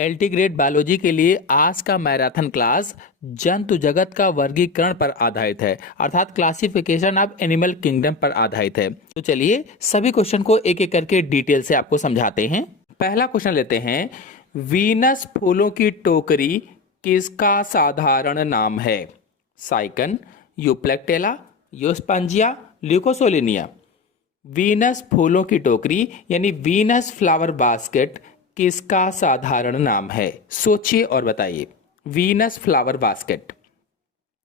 LT grade biology के लिए आज का मैराथन क्लास जंतु जगत का वर्गीकरण पर आधारित है, अर्थात क्लासिफिकेशन ऑफ एनिमल किंगडम पर आधारित है। तो चलिए सभी क्वेश्चन को एक एक करके डिटेल से आपको समझाते हैं। पहला क्वेश्चन लेते हैं, वीनस फूलों की टोकरी किसका साधारण नाम है? साइकन, यूप्लेक्टेला, यूस्पांजिया, ल्यूकोसोलिनिया। वीनस फूलों की टोकरी यानी वीनस फ्लावर बास्केट किसका साधारण नाम है? सोचिए और बताइए। Venus flower basket.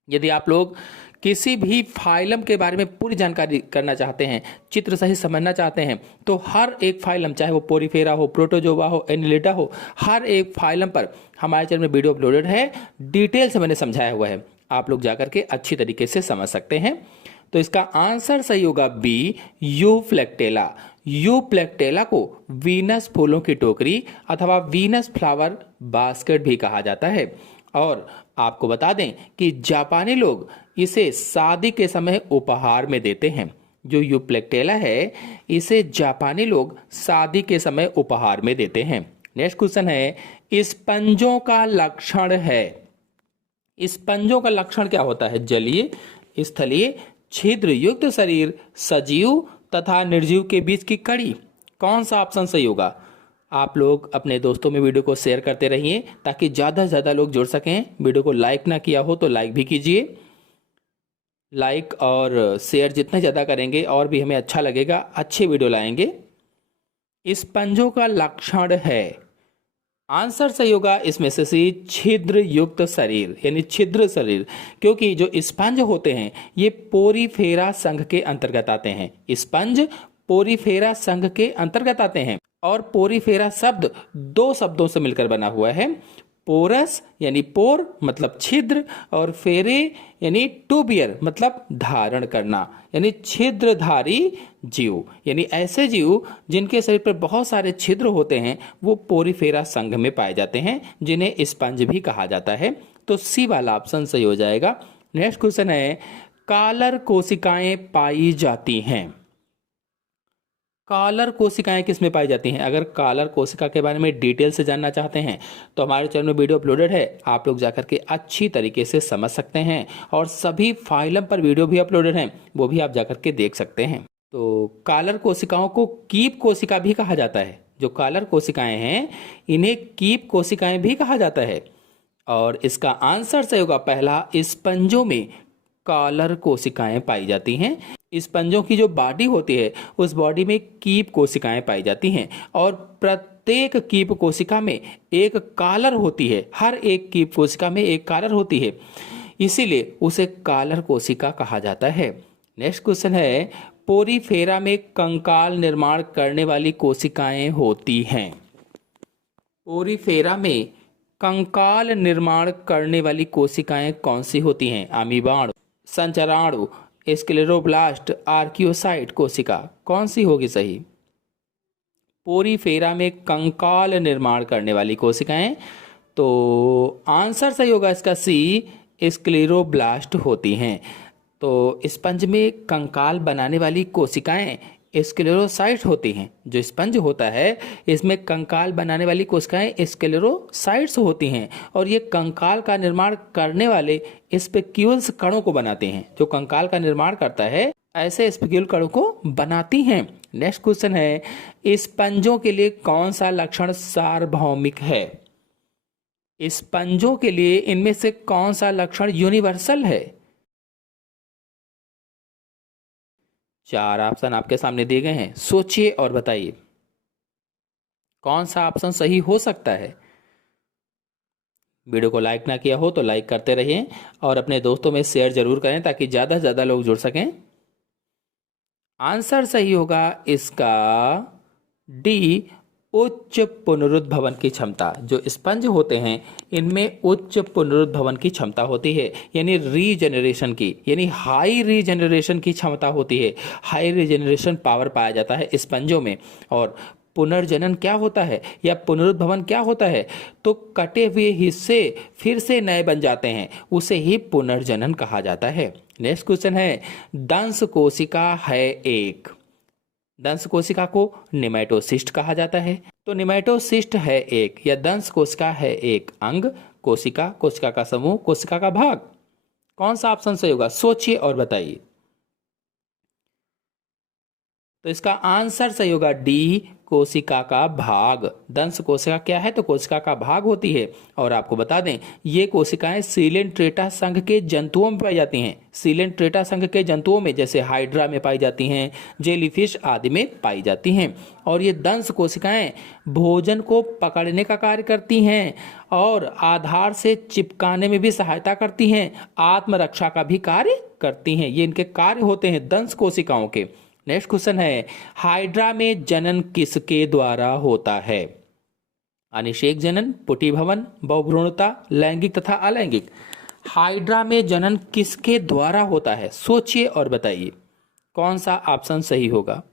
यदि आप लोग किसी भी फाइलम के बारे में पूरी जानकारी करना चाहते हैं, चित्र सही समझना चाहते हैं, तो हर एक फाइलम, चाहे वो पोरीफेरा हो, प्रोटोजोआ हो, एनिलिडा हो, हर एक फाइलम पर हमारे चैनल में वीडियो अपलोडेड है। डिटेल से मैंने समझाया हुआ है, आप लोग जाकर के अच्छी तरीके से समझ सकते हैं। तो इसका आंसर सही होगा बी, यूफ्लेक्टेला। यूप्लेक्टेला को वीनस फूलों की टोकरी अथवा वीनस फ्लावर बास्केट भी कहा जाता है। और आपको बता दें कि जापानी लोग इसे शादी के समय उपहार में देते हैं। जो यूप्लेक्टेला है, इसे जापानी लोग शादी के समय उपहार में देते हैं। नेक्स्ट क्वेश्चन है, स्पंजों का लक्षण है। स्पंजों का लक्षण क्या होता है? जलीय, स्थलीय, छिद्र युक्त शरीर, सजीव तथा निर्जीव के बीच की कड़ी। कौन सा ऑप्शन सही होगा? आप लोग अपने दोस्तों में वीडियो को शेयर करते रहिए ताकि ज़्यादा से ज़्यादा लोग जुड़ सकें। वीडियो को लाइक ना किया हो तो लाइक भी कीजिए। लाइक और शेयर जितने ज़्यादा करेंगे और भी हमें अच्छा लगेगा, अच्छे वीडियो लाएंगे। स्पंजों का लक्षण है, आंसर सही होगा इसमें से सी, छिद्र युक्त शरीर यानी छिद्र शरीर। क्योंकि जो स्पंज होते हैं ये पोरीफेरा संघ के अंतर्गत आते हैं। स्पंज पोरीफेरा संघ के अंतर्गत आते हैं। और पोरीफेरा शब्द दो शब्दों से मिलकर बना हुआ है। पोरस यानी पोर मतलब छिद्र, और फेरे यानी टू बियर मतलब धारण करना, यानी छिद्रधारी जीव। यानी ऐसे जीव जिनके शरीर पर बहुत सारे छिद्र होते हैं वो पोरीफेरा संघ में पाए जाते हैं, जिन्हें स्पंज भी कहा जाता है। तो सी वाला ऑप्शन सही हो जाएगा। नेक्स्ट क्वेश्चन है, कालर कोशिकाएं पाई जाती हैं। कालर कोशिकाएं किसमें पाई जाती हैं? अगर कालर कोशिका के बारे में डिटेल से जानना चाहते हैं तो हमारे चैनल में वीडियो अपलोडेड है, आप लोग जाकर के अच्छी तरीके से समझ सकते हैं। और सभी फाइलम पर वीडियो भी अपलोडेड हैं, वो भी आप जाकर के देख सकते हैं। तो कालर कोशिकाओं को कीप कोशिका भी कहा जाता है। जो कालर कोशिकाएं हैं इन्हें कीप कोशिकाएं भी कहा जाता है। और इसका आंसर सही होगा पहला, स्पंजों में कालर कोशिकाएं पाई जाती हैं। स्पंजों की जो बॉडी होती है उस बॉडी में कीप कोशिकाएं पाई जाती हैं। और प्रत्येक कीप कोशिका में एक कालर होती है। हर एक कीप कोशिका में एक कालर होती है, इसीलिए उसे कालर कोशिका कहा जाता है। नेक्स्ट क्वेश्चन है, पोरीफेरा में कंकाल निर्माण करने वाली कोशिकाएं होती हैं। पोरीफेरा में कंकाल निर्माण करने वाली कोशिकाएं कौन सी होती हैं? अमीबाणु, संचराणु, स्क्लेरोब्लास्ट, आर्कियोसाइट कोशिका। कौन सी होगी सही? पोरीफेरा में कंकाल निर्माण करने वाली कोशिकाएं, तो आंसर सही होगा इसका सी, स्क्लेरोब्लास्ट होती हैं। तो स्पंज में कंकाल बनाने वाली कोशिकाएं स्क्लेरोसाइट होती हैं। जो स्पंज होता है इसमें कंकाल बनाने वाली कोशिकाएं स्क्लेरोसाइट्स होती हैं। और ये कंकाल का निर्माण करने वाले स्पेक्यूल्स कणों को बनाते हैं। जो कंकाल का निर्माण करता है ऐसे स्पेक्यूल कणों को बनाती हैं। नेक्स्ट क्वेश्चन है, स्पंजों के लिए कौन सा लक्षण सार्वभौमिक है? स्पंजों के लिए इनमें से कौन सा लक्षण यूनिवर्सल है? चार ऑप्शन आपके सामने दिए गए हैं, सोचिए और बताइए कौन सा ऑप्शन सही हो सकता है। वीडियो को लाइक ना किया हो तो लाइक करते रहिए और अपने दोस्तों में शेयर जरूर करें ताकि ज़्यादा से ज़्यादा लोग जुड़ सकें। आंसर सही होगा इसका डी, उच्च पुनरुद्भवन की क्षमता। जो स्पंज होते हैं इनमें उच्च पुनरुद्भवन की क्षमता होती है, यानी रीजनरेशन की, यानी हाई रीजनरेशन की क्षमता होती है। हाई रीजनरेशन पावर पाया जाता है स्पंजों में। और पुनर्जनन क्या होता है या पुनरुद्भवन क्या होता है? तो कटे हुए हिस्से फिर से नए बन जाते हैं, उसे ही पुनर्जनन कहा जाता है। नेक्स्ट क्वेश्चन है, दंश कोशिका है एक। दंश कोशिका को नेमेटोसिस्ट कहा जाता है। तो निमेटोसिस्ट है एक या दंश कोशिका है एक अंग, कोशिका, कोशिका का समूह, कोशिका का भाग। कौन सा ऑप्शन सही होगा, सोचिए और बताइए। तो इसका आंसर सही होगा डी, कोशिका का भाग। दंश कोशिका क्या है, तो कोशिका का भाग होती है। और आपको बता दें, ये कोशिकाएं सीलेंट्रेटा संघ के जंतुओं में पाई जाती हैं। सीलेंट्रेटा संघ के जंतुओं में जैसे हाइड्रा में पाई जाती हैं, जेलीफिश आदि में पाई जाती हैं। और ये दंश कोशिकाएं भोजन को पकड़ने का कार्य करती हैं और आधार से चिपकाने में भी सहायता करती हैं, आत्मरक्षा का भी कार्य करती हैं। ये इनके कार्य होते हैं दंश कोशिकाओं के। नेक्स्ट क्वेश्चन है, हाइड्रा में जनन किसके द्वारा होता है? अनिषेक जनन, पुटिभवन, बहुभ्रूणता, लैंगिक तथा अलैंगिक। हाइड्रा में जनन किसके द्वारा होता है, सोचिए और बताइए कौन सा ऑप्शन सही होगा।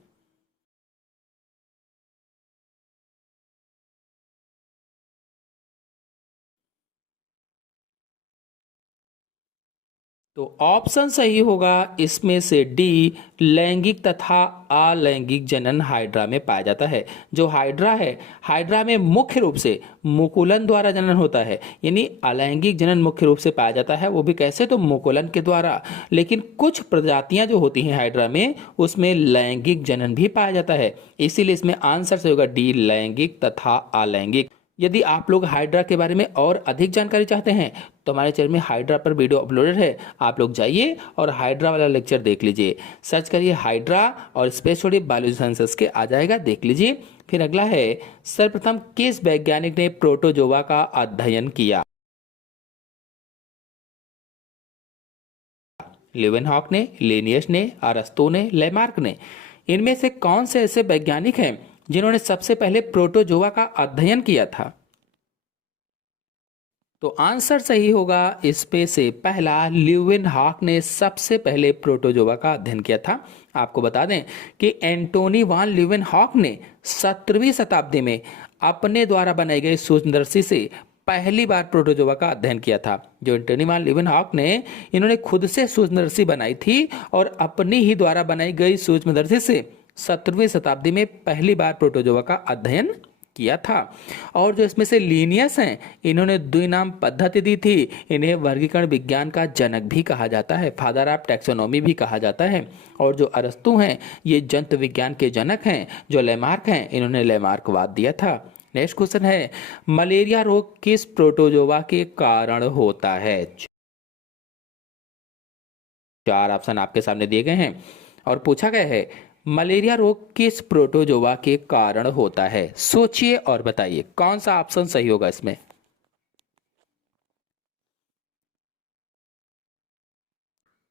तो ऑप्शन सही होगा इसमें से डी, लैंगिक तथा अलैंगिक जनन हाइड्रा में पाया जाता है। जो हाइड्रा है, हाइड्रा में मुख्य रूप से मुकुलन द्वारा जनन होता है, यानी अलैंगिक जनन मुख्य रूप से पाया जाता है, वो भी कैसे, तो मुकुलन के द्वारा। लेकिन कुछ प्रजातियां जो होती हैं हाइड्रा में, उसमें लैंगिक जनन भी पाया जाता है। इसीलिए इसमें आंसर सही होगा डी, लैंगिक तथा अलैंगिक। यदि आप लोग हाइड्रा के बारे में और अधिक जानकारी चाहते हैं तो हमारे चैनल में हाइड्रा पर वीडियो अपलोडेड है, आप लोग जाइए और हाइड्रा वाला लेक्चर देख लीजिए। सर्च करिए हाइड्रा और स्पेस छोड़िए बायोलॉजी साइंसेस के, आ जाएगा, देख लीजिए। फिर अगला है, सर्वप्रथम किस वैज्ञानिक ने प्रोटोजोआ का अध्ययन किया? लीवेनहॉक ने, लिनियस ने, अरस्तू ने, लेमार्क ने। इनमें से कौन से ऐसे वैज्ञानिक हैं जिन्होंने सबसे पहले प्रोटोजोआ का अध्ययन किया था? तो आंसर सही होगा इसमें से पहला, ल्यूवेनहॉक ने सबसे पहले प्रोटोजोआ का अध्ययन किया था। आपको बता दें कि एंटोनी वान ल्यूवेनहॉक ने 17वीं शताब्दी में अपने द्वारा बनाई गई सूक्ष्मदर्शी से पहली बार प्रोटोजोआ का अध्ययन किया था। जो एंटोनी वान ल्यूवेनहॉक ने, इन्होंने खुद से सूक्ष्मदर्शी बनाई थी और अपनी ही द्वारा बनाई गई सूक्ष्मदर्शी से 17वीं शताब्दी में पहली बार प्रोटोजोआ का अध्ययन किया था। और जो इसमें से लीनियस हैं, इन्होंने द्विनाम पद्धति दी थी। इन्हें वर्गीकरण विज्ञान का जनक भी कहा जाता है, फादर ऑफ टैक्सोनॉमी भी कहा जाता है। और जो अरस्तु हैं, ये जंतु विज्ञान के जनक हैं। जो लेमार्क हैं, इन्होंने लेमार्कवाद दिया था। नेक्स्ट क्वेश्चन है, मलेरिया रोग किस प्रोटोजोआ के कारण होता है? 4 ऑप्शन आपके सामने दिए गए हैं और पूछा गया है, मलेरिया रोग किस प्रोटोजोआ के कारण होता है? सोचिए और बताइए कौन सा ऑप्शन सही होगा इसमें।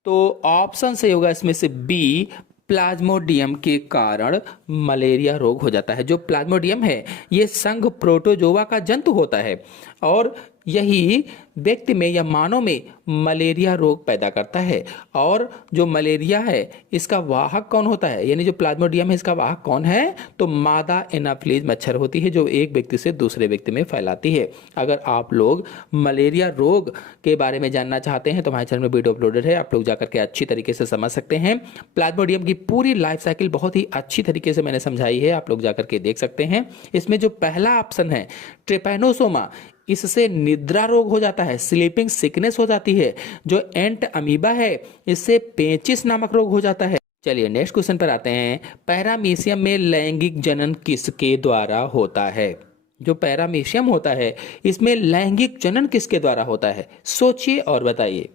तो ऑप्शन सही होगा इसमें से बी, प्लाज्मोडियम के कारण मलेरिया रोग हो जाता है। जो प्लाज्मोडियम है, ये संघ प्रोटोजोआ का जंतु होता है और यही व्यक्ति में या मानव में मलेरिया रोग पैदा करता है। और जो मलेरिया है, इसका वाहक कौन होता है, यानी जो प्लाज्मोडियम है, इसका वाहक कौन है, तो मादा एनाफ्लीज मच्छर होती है, जो एक व्यक्ति से दूसरे व्यक्ति में फैलाती है। अगर आप लोग मलेरिया रोग के बारे में जानना चाहते हैं तो हमारे चैनल में वीडियो अपलोडेड है, आप लोग जाकर के अच्छी तरीके से समझ सकते हैं। प्लाज्मोडियम की पूरी लाइफ साइकिल बहुत ही अच्छी तरीके से मैंने समझाई है, आप लोग जाकर के देख सकते हैं। इसमें जो पहला ऑप्शन है ट्रिपैनोसोमा, इससे निद्रा रोग हो जाता है, स्लीपिंग सिकनेस हो जाती है। जो एंट अमीबा है, इससे पेचिस नामक रोग हो जाता है। चलिए नेक्स्ट क्वेश्चन पर आते हैं, पैरामीशियम में लैंगिक जनन किसके द्वारा होता है? जो पैरामीशियम होता है, इसमें लैंगिक जनन किसके द्वारा होता है? सोचिए और बताइए।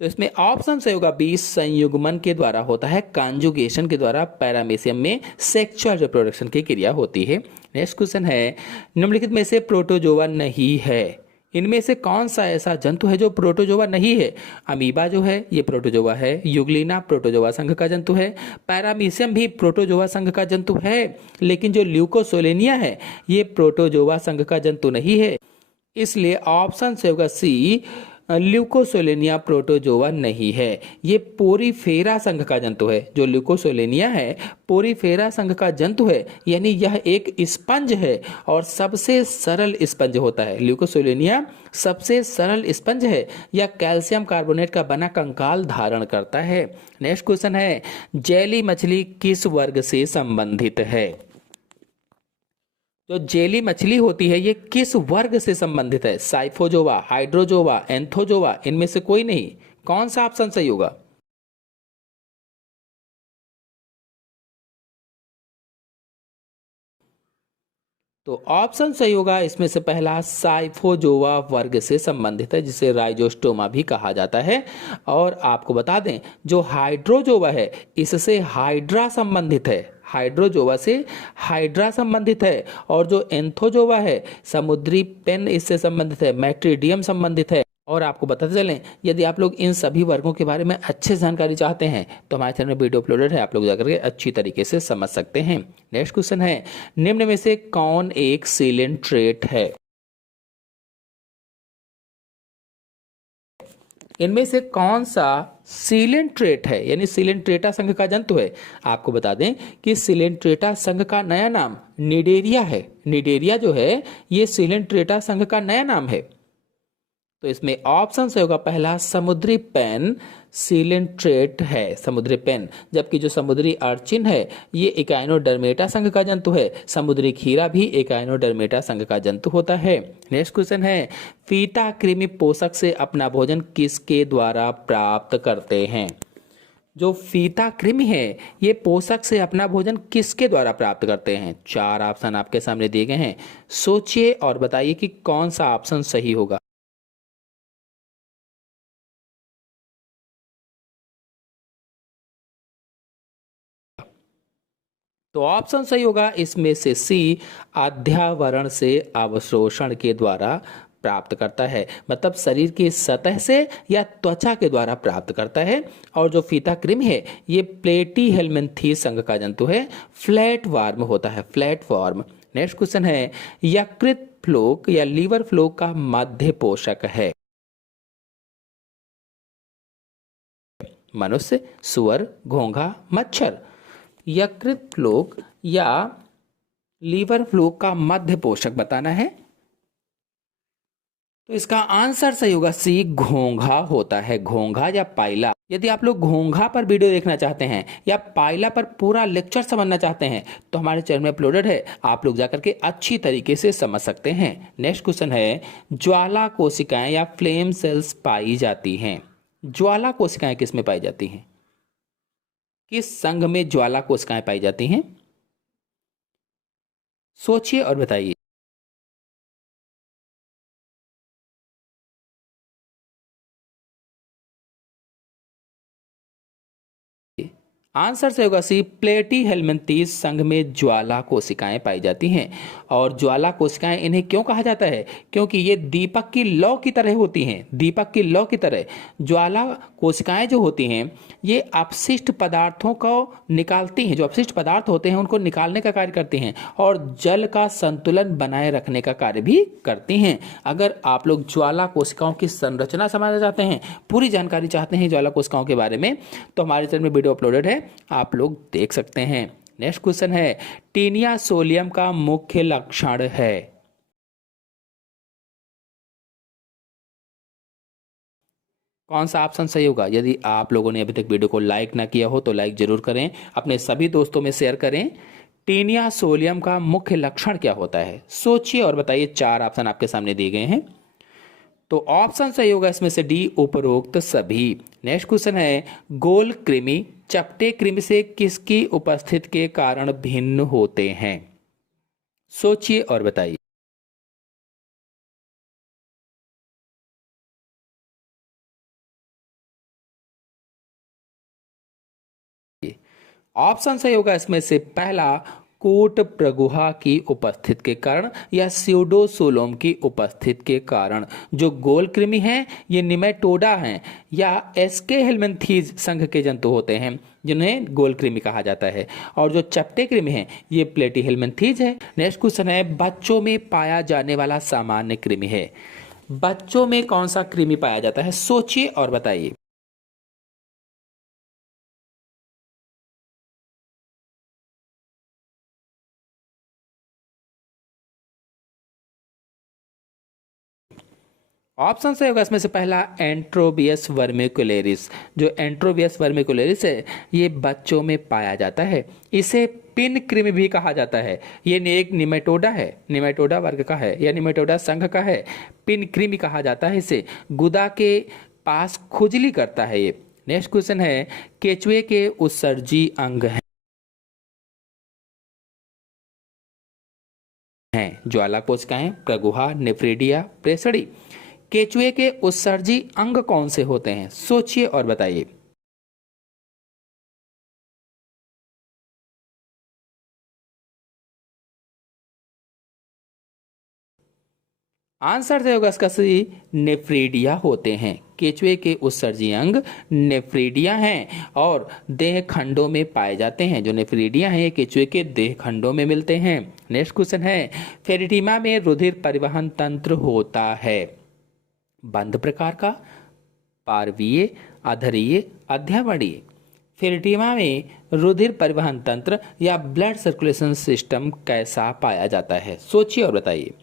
तो इसमें ऑप्शन सही होगा बी, संयुग्मन के द्वारा होता है, कॉन्जुगेशन के द्वारा पैरामीशियम में सेक्सुअल रिप्रोडक्शन की क्रिया होती है। नेक्स्ट क्वेश्चन है, निम्नलिखित में से प्रोटोजोआ नहीं है, इनमें से कौन सा ऐसा जंतु है जो प्रोटोजोआ नहीं है? अमीबा जो है, ये प्रोटोजोआ है। यूग्लिना प्रोटोजोआ संघ का जंतु है। पैरामीशियम भी प्रोटोजोआ संघ का जंतु है, लेकिन जो ल्यूकोसोलेनिया है, ये प्रोटोजोआ संघ का जंतु नहीं है। इसलिए ऑप्शन से होगा सी, ल्यूकोसोलेनिया प्रोटोजोआ नहीं है, ये पोरीफेरा संघ का जंतु है। जो ल्यूकोसोलेनिया है पोरीफेरा संघ का जंतु है, यानी यह एक स्पंज है और सबसे सरल स्पंज होता है। ल्यूकोसोलेनिया सबसे सरल स्पंज है। यह कैल्शियम कार्बोनेट का बना कंकाल धारण करता है। नेक्स्ट क्वेश्चन है, जेली मछली किस वर्ग से संबंधित है? जो जेली मछली होती है ये किस वर्ग से संबंधित है? साइफोजोवा, हाइड्रोजोवा, एंथोजोवा, इनमें से कोई नहीं। कौन सा ऑप्शन सही होगा? तो ऑप्शन सही होगा इसमें से पहला, साइफोजोवा वर्ग से संबंधित है, जिसे राइजोस्टोमा भी कहा जाता है। और आपको बता दें, जो हाइड्रोजोवा है इससे हाइड्रा संबंधित है, हाइड्रोजोवा से हाइड्रा संबंधित है। और जो एंथोजोवा है समुद्री पेन इससे संबंधित है, मैट्रीडियम संबंधित है। और आपको बताते चलें, यदि आप लोग इन सभी वर्गों के बारे में अच्छे से जानकारी चाहते हैं तो हमारे चैनल में वीडियो अपलोडेड है, आप लोग जाकर के अच्छी तरीके से समझ सकते हैं। नेक्स्ट क्वेश्चन है, निम्न में से कौन एक सीलेंट ट्रेट है? इनमें से कौन सा सीलेंट्रेट है, यानी सीलेंट्रेटा संघ का जंतु है? आपको बता दें कि सीलेंट्रेटा संघ का नया नाम निडेरिया है। निडेरिया जो है ये सीलेंट्रेटा संघ का नया नाम है। तो इसमें ऑप्शन से होगा पहला, समुद्री पेन सीलेंट्रेट है, समुद्री पेन। जबकि जो समुद्री अर्चिन है ये इकाइनोडर्मेटा संघ का जंतु है। समुद्री खीरा भी इकाइनोडर्मेटा संघ का जंतु होता है। नेक्स्ट क्वेश्चन है, फीता कृमि पोषक से अपना भोजन किसके द्वारा प्राप्त करते हैं? जो फीता कृमि है ये पोषक से अपना भोजन किसके द्वारा प्राप्त करते हैं? चार ऑप्शन आपके सामने दिए गए हैं, सोचिए और बताइए कि कौन सा ऑप्शन सही होगा। तो ऑप्शन सही होगा इसमें से सी, अध्यावरण से अवशोषण के द्वारा प्राप्त करता है, मतलब शरीर की सतह से या त्वचा के द्वारा प्राप्त करता है। और जो फीता कृमि है ये प्लेटी हेलमिंथीज संघ का जंतु है, फ्लैट वार्म होता है, फ्लैट वार्म। नेक्स्ट क्वेश्चन है, यकृत फ्लोक या लीवर फ्लोक का मध्य पोषक है? मनुष्य, सुअर, घोंघा, मच्छर। यकृत फ्लोक या लीवर फ्लोक का मध्य पोषक बताना है। तो इसका आंसर सही होगा सी, घोंघा होता है, घोंघा या पाइला। यदि आप लोग घोंघा पर वीडियो देखना चाहते हैं या पाइला पर पूरा लेक्चर समझना चाहते हैं तो हमारे चैनल में अपलोडेड है, आप लोग जाकर के अच्छी तरीके से समझ सकते हैं। नेक्स्ट क्वेश्चन है, ज्वाला कोशिकाएं या फ्लेम सेल्स पाई जाती हैं? ज्वाला कोशिकाएं किस में पाई जाती हैं? किस संघ में ज्वाला कोशिकाएं पाई जाती हैं? सोचिए और बताइए। आंसर से होगा सी, प्लेटी हेलमिंथीज संघ में ज्वाला कोशिकाएं पाई जाती हैं। और ज्वाला कोशिकाएं इन्हें क्यों कहा जाता है? क्योंकि ये दीपक की लौ की तरह होती हैं, दीपक की लौ की तरह। ज्वाला कोशिकाएं जो होती हैं ये अपशिष्ट पदार्थों को निकालती हैं, जो अपशिष्ट पदार्थ होते हैं उनको निकालने का कार्य करती हैं और जल का संतुलन बनाए रखने का कार्य भी करती हैं। अगर आप लोग ज्वाला कोशिकाओं की संरचना समझना चाहते हैं, पूरी जानकारी चाहते हैं ज्वाला कोशिकाओं के बारे में, तो हमारे चैनल में वीडियो अपलोडेड है, आप लोग देख सकते हैं। नेक्स्ट क्वेश्चन है, टीनिया सोलियम का मुख्य लक्षण है? कौन सा ऑप्शन सही होगा? यदि आप लोगों ने अभी तक वीडियो को लाइक ना किया हो तो लाइक जरूर करें, अपने सभी दोस्तों में शेयर करें। टीनिया सोलियम का मुख्य लक्षण क्या होता है? सोचिए और बताइए। चार ऑप्शन आपके सामने दिए गए हैं, तो ऑप्शन सही होगा इसमें से डी, उपरोक्त सभी। नेक्स्ट क्वेश्चन है, गोल कृमि चपटे कृमि से किसकी उपस्थिति के कारण भिन्न होते हैं? सोचिए और बताइए। ऑप्शन सही होगा इसमें से पहला, कोट प्रगुहा की उपस्थिति के कारण या स्यूडोसोलोम की उपस्थिति के कारण। जो गोल कृमि हैं ये निमेटोडा हैं या एस्के हेलमिंथीज संघ के जंतु होते हैं जिन्हें गोल कृमि कहा जाता है। और जो चपटे कृमि हैं ये प्लेटी हेलमिंथीज है। नेक्स्ट क्वेश्चन है, बच्चों में पाया जाने वाला सामान्य कृमि है? बच्चों में कौन सा कृमि पाया जाता है? सोचिए और बताइए। ऑप्शन से होगा इसमें से पहला एंट्रोबियस वर्मिकुलेरिस। जो एंट्रोबियस वर्मिकुलेरिस है ये बच्चों में पाया जाता है। इसे पिन कृमि भी कहा जाता है। ये एक निमेटोडा है, निमेटोडा वर्ग का है या निमेटोडा संघ का है। पिन कृमि कहा जाता है इसे। गुदा के पास खुजली करता है ये। नेक्स्ट क्वेश्चन है, केचुए के उत्सर्जी अंग हैं ज्वाला कोशिकाएं, प्रगुहा, नेफ्रिडिया, प्रेसड़ी। केचुए के उत्सर्जी अंग कौन से होते हैं? सोचिए और बताइए। आंसर जो होगा इसका सही नेफ्रीडिया होते हैं। केचुए के उत्सर्जी अंग नेफ्रीडिया हैं और देह खंडों में पाए जाते हैं। जो नेफ्रीडिया हैं ये केचुए के देह खंडों में मिलते हैं। नेक्स्ट क्वेश्चन है, फेरिटीमा में रुधिर परिवहन तंत्र होता है बंद प्रकार का, पार्वीय, अधरीय, अध्यावड़ीय। फेरिटीमा में रुधिर परिवहन तंत्र या ब्लड सर्कुलेशन सिस्टम कैसा पाया जाता है? सोचिए और बताइए।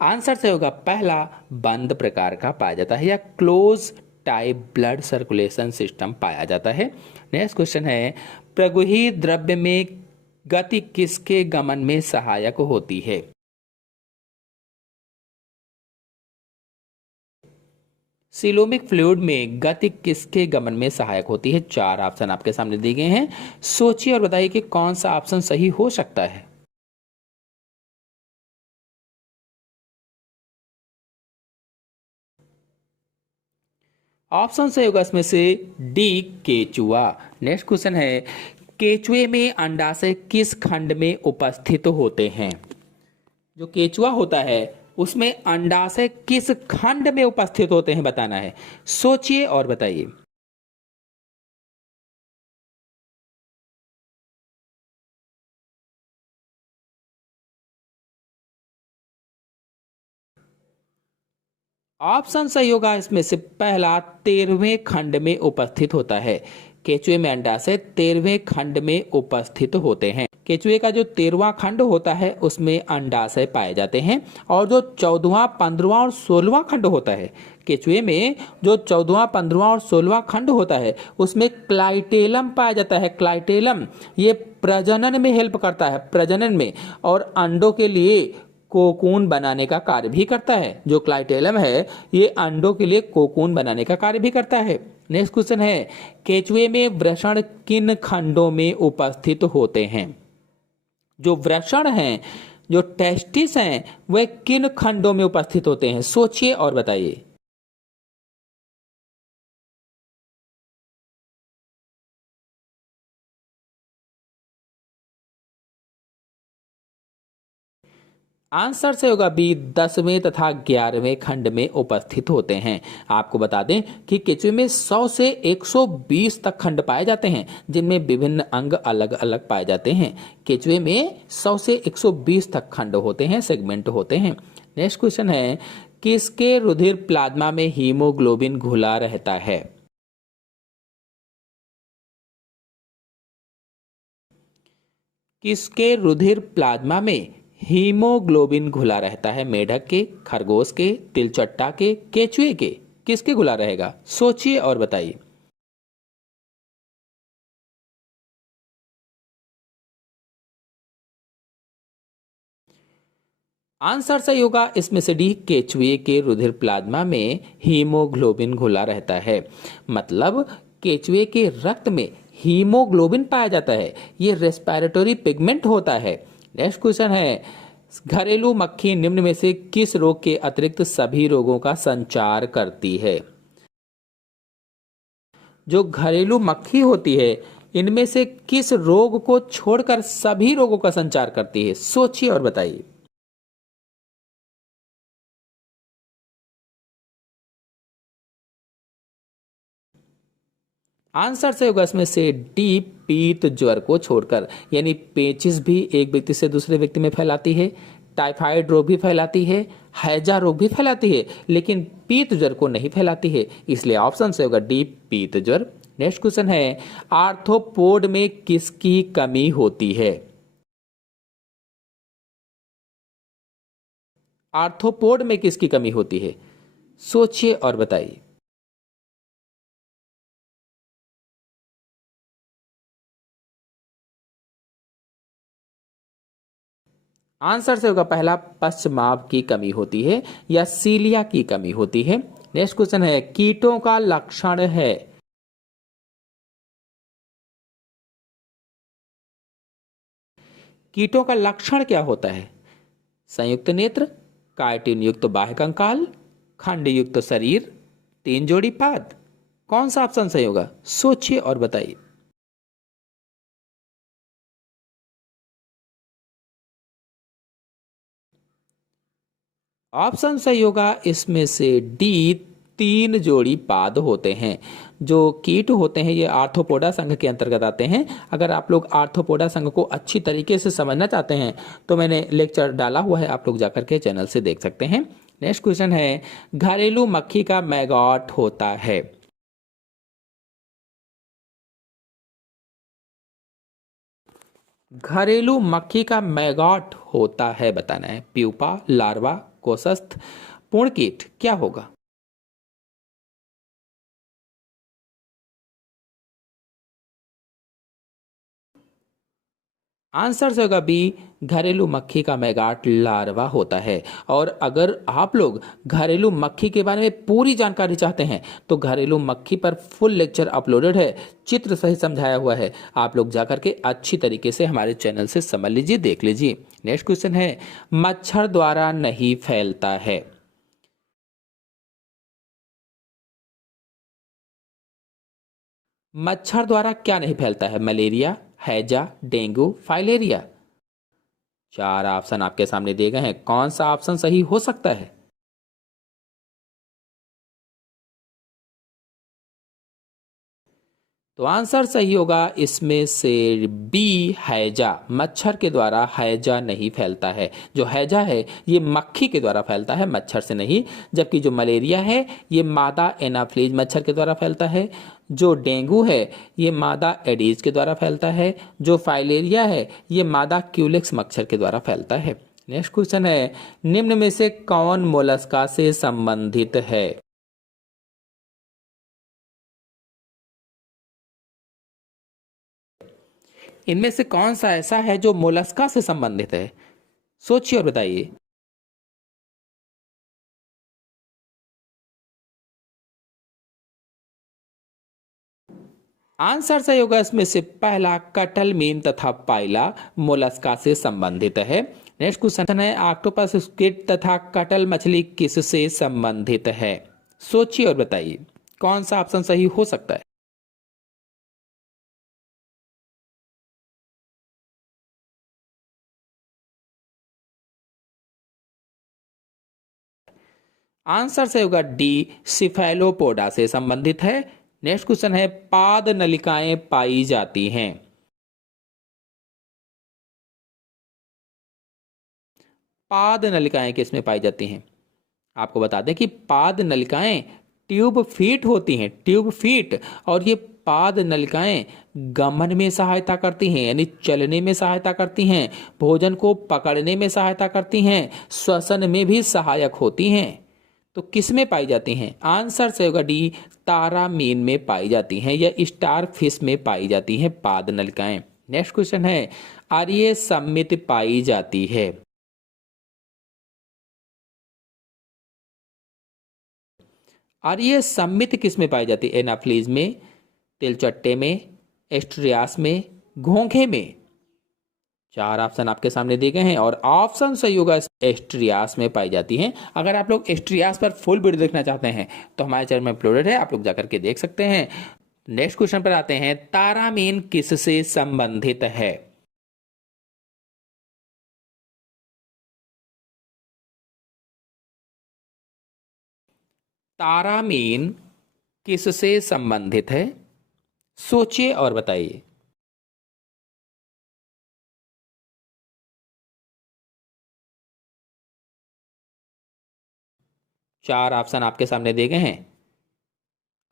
आंसर से होगा पहला बंद प्रकार का पाया जाता है या close type blood circulation system पाया जाता है। नेक्स्ट क्वेश्चन है, प्रगुही द्रव्य में गति किसके गमन में सहायक होती है? सिलोमिक फ्लूइड में गति किसके गमन में सहायक होती है? चार ऑप्शन आपके सामने दिए गए हैं। सोचिए और बताइए कि कौन सा ऑप्शन सही हो सकता है। ऑप्शन सही होगा इसमें से डी, केचुआ। नेक्स्ट क्वेश्चन है, केचुए में अंडाशय किस खंड में उपस्थित होते हैं? जो केचुआ होता है उसमें अंडाशय किस खंड में उपस्थित होते हैं बताना है। सोचिए और बताइए। ऑप्शन सही होगा इसमें से पहला 13वें खंड में उपस्थित होता है। केचुए में अंडाशय 13वें खंड में उपस्थित होते हैं। केचुए का जो 13वां खंड होता है उसमें अंडाशय पाए जाते हैं और जो 14वां, 15वां और 16वां खंड होता है, केचुए में जो 14वां, 15वां और 16वां खंड होता है उसमें क्लाइटेलम पाया जाता है। क्लाइटेलम ये प्रजनन में हेल्प करता है, प्रजनन में, और अंडों के लिए कोकून बनाने का कार्य भी करता है। जो क्लाइटेलम है ये अंडों के लिए कोकून बनाने का कार्य भी करता है। नेक्स्ट क्वेश्चन है, केचुए में वृषण किन खंडों में उपस्थित होते हैं? जो वृषण हैं, जो टेस्टिस हैं, वे किन खंडों में उपस्थित होते हैं? सोचिए और बताइए। आंसर से होगा बी, 10वें तथा 11वें खंड में उपस्थित होते हैं। आपको बता दें कि केचुए में 100 से 120 तक खंड पाए जाते हैं जिनमें विभिन्न अंग अलग अलग पाए जाते हैं। केचुए में 100 से 120 तक खंड होते हैं, सेगमेंट होते हैं। नेक्स्ट क्वेश्चन है, किसके रुधिर प्लाज्मा में हीमोग्लोबिन घुला रहता है? किसके रुधिर प्लाज्मा में हीमोग्लोबिन घुला रहता है? मेढक के, खरगोश के, तिलचट्टा के, केचुए के। किसके घुला रहेगा? सोचिए और बताइए। आंसर सही होगा इसमें से डी, केचुए के रुधिर प्लाज्मा में हीमोग्लोबिन घुला रहता है। मतलब केचुए के रक्त में हीमोग्लोबिन पाया जाता है। ये रेस्पिरेटरी पिगमेंट होता है। नेक्स्ट क्वेश्चन है, घरेलू मक्खी निम्न में से किस रोग के अतिरिक्त सभी रोगों का संचार करती है? जो घरेलू मक्खी होती है इनमें से किस रोग को छोड़कर सभी रोगों का संचार करती है? सोचिए और बताइए। आंसर से होगा इसमें से डी, पीत ज्वर को छोड़कर। यानी पेचिस भी एक व्यक्ति से दूसरे व्यक्ति में फैलाती है, टाइफाइड रोग भी फैलाती है, हैजा रोग भी फैलाती है, लेकिन पीत ज्वर को नहीं फैलाती है। इसलिए ऑप्शन से होगा डी, पीत ज्वर। नेक्स्ट क्वेश्चन है, आर्थ्रोपोड में किसकी कमी होती है? आर्थ्रोपोड में किसकी कमी होती है? सोचिए और बताइए। आंसर से होगा पहला, पश्चमाभ की कमी होती है या सीलिया की कमी होती है। नेक्स्ट क्वेश्चन है, कीटों का लक्षण है। कीटों का लक्षण क्या होता है? संयुक्त नेत्र, काइटिन युक्त बाह्य कंकाल, खंड युक्त शरीर, तीन जोड़ी पाद। कौन सा ऑप्शन सही होगा? सोचिए और बताइए। ऑप्शन सही होगा इसमें से डी, तीन जोड़ी पाद होते हैं। जो कीट होते हैं ये आर्थ्रोपोडा संघ के अंतर्गत आते हैं। अगर आप लोग आर्थ्रोपोडा संघ को अच्छी तरीके से समझना चाहते हैं तो मैंने लेक्चर डाला हुआ है, आप लोग जाकर के चैनल से देख सकते हैं। नेक्स्ट क्वेश्चन है, घरेलू मक्खी का मैगॉट होता है। घरेलू मक्खी का मैगॉट होता है, बताना है। प्यूपा, लार्वा, कोसस्थ, पूर्णकीट, क्या होगा? आंसर से होगा बी, घरेलू मक्खी का मैगाट लार्वा होता है। और अगर आप लोग घरेलू मक्खी के बारे में पूरी जानकारी चाहते हैं तो घरेलू मक्खी पर फुल लेक्चर अपलोडेड है, चित्र सही समझाया हुआ है। आप लोग जाकर के अच्छी तरीके से हमारे चैनल से समझ लीजिए, देख लीजिए। नेक्स्ट क्वेश्चन है, मच्छर द्वारा नहीं फैलता है। मच्छर द्वारा क्या नहीं फैलता है? मलेरिया, हैजा, डेंगू, फाइलेरिया। चार ऑप्शन आपके सामने दिए गए हैं, कौन सा ऑप्शन सही हो सकता है? तो आंसर सही होगा इसमें से बी, हैजा। मच्छर के द्वारा हैजा नहीं फैलता है। जो हैजा है ये मक्खी के द्वारा फैलता है, मच्छर से नहीं। जबकि जो मलेरिया है ये मादा एनाफ्लीज मच्छर के द्वारा फैलता है। जो डेंगू है ये मादा एडीज के द्वारा फैलता है। जो फाइलेरिया है ये मादा क्यूलेक्स मच्छर के द्वारा फैलता है। नेक्स्ट क्वेश्चन है, निम्न में से कौन मोलस्का से संबंधित है? इनमें से कौन सा ऐसा है जो मोलस्का से संबंधित है? सोचिए और बताइए। आंसर सही होगा इसमें से पहला, कटल मीन तथा पाइला मोलस्का से संबंधित है। नेक्स्ट क्वेश्चन है, ऑक्टोपस, स्क्विड तथा कटल मछली किससे संबंधित है? सोचिए और बताइए कौन सा ऑप्शन सही हो सकता है। आंसर से होगा डी, सिफेलोपोडा से संबंधित है। नेक्स्ट क्वेश्चन है, पाद नलिकाएं पाई जाती हैं। पाद नलिकाएं किसमें पाई जाती हैं? आपको बता दें कि पाद नलिकाएं ट्यूब फीट होती हैं, ट्यूब फीट। और ये पाद नलिकाएं गमन में सहायता करती हैं, यानी चलने में सहायता करती हैं, भोजन को पकड़ने में सहायता करती हैं, श्वसन में भी सहायक होती हैं। तो किस में पाई जाती हैं? आंसर से होगा डी, तारामीन में पाई जाती हैं या स्टार फिश में पाई जाती हैं पाद नलिकाएं। नेक्स्ट क्वेश्चन है, आर्य सममित पाई जाती है। और ये सम्मित किस में पाई जाती है? एनाफ्लीज में, तिलचट्टे में, एस्ट्रियास में, घोंघे में। चार ऑप्शन आपके सामने दिए गए हैं और ऑप्शन सही होगा एस्ट्रियास में पाई जाती हैं। अगर आप लोग एस्ट्रियास पर फुल वीडियो देखना चाहते हैं तो हमारे चैनल में अपलोडेड है, आप लोग जाकर के देख सकते हैं। नेक्स्ट क्वेश्चन पर आते हैं, तारामीन किससे संबंधित है? तारामीन किससे संबंधित है? सोचिए और बताइए। चार ऑप्शन आपके सामने दिए गए हैं।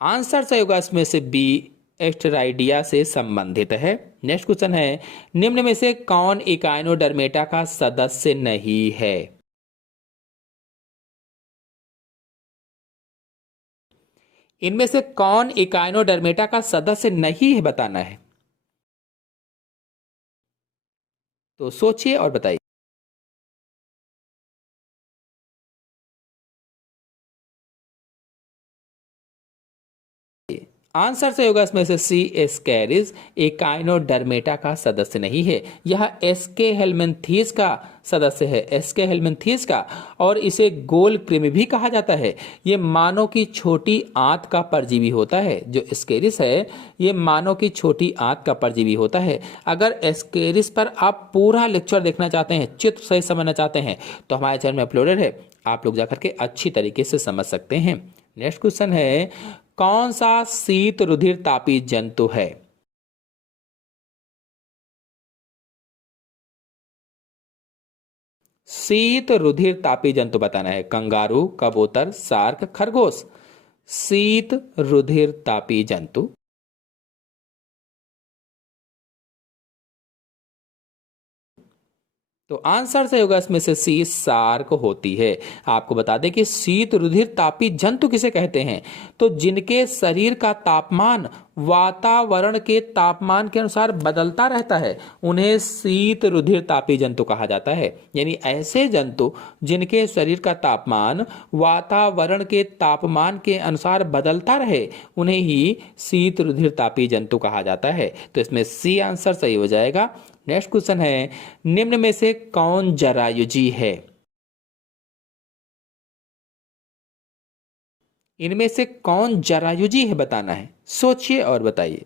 आंसर सही होगा इसमें से बी, एस्टेराइडिया से संबंधित है। नेक्स्ट क्वेश्चन है, निम्न में से कौन इकाइनोडर्मेटा का सदस्य नहीं है? इनमें से कौन इकाइनोडर्मेटा का सदस्य नहीं है, बताना है। तो सोचिए और बताइए। आंसर सही होगा इसमें से सी, एस्कैरिस एकाइनोडर्मेटा का सदस्य नहीं है। यह एस्के हेलमिंथीस का सदस्य है, एस्के हेलमिंथीस का। और इसे गोल कृमि भी कहा जाता है। ये मानव की छोटी आंत का परजीवी होता है। जो एस्केरिस है ये मानव की छोटी आंत का परजीवी होता है। अगर एस्केरिस पर आप पूरा लेक्चर देखना चाहते हैं, चित्र सही समझना चाहते हैं, तो हमारे चैनल में अपलोडेड है, आप लोग जाकर के अच्छी तरीके से समझ सकते हैं। नेक्स्ट क्वेश्चन है, कौन सा शीत रुधिर तापी जंतु है? शीत रुधिर तापी जंतु बताना है। कंगारू, कबूतर, शार्क, खरगोश। शीत रुधिर तापी जंतु। तो आंसर सही होगा इसमें से सी, शार्क होती है। आपको बता दें कि शीत रुधिर तापी जंतु किसे कहते हैं? तो जिनके शरीर का तापमान वातावरण के तापमान के अनुसार बदलता रहता है, उन्हें शीत रुधिर तापी जंतु कहा जाता है। यानी ऐसे जंतु जिनके शरीर का तापमान वातावरण के तापमान के अनुसार बदलता रहे, उन्हें ही शीत रुधिर तापी जंतु कहा जाता है। तो इसमें सी आंसर सही हो जाएगा। नेक्स्ट क्वेश्चन है, निम्न में से कौन जरायुजी है? इनमें से कौन जरायुजी है, बताना है। सोचिए और बताइए।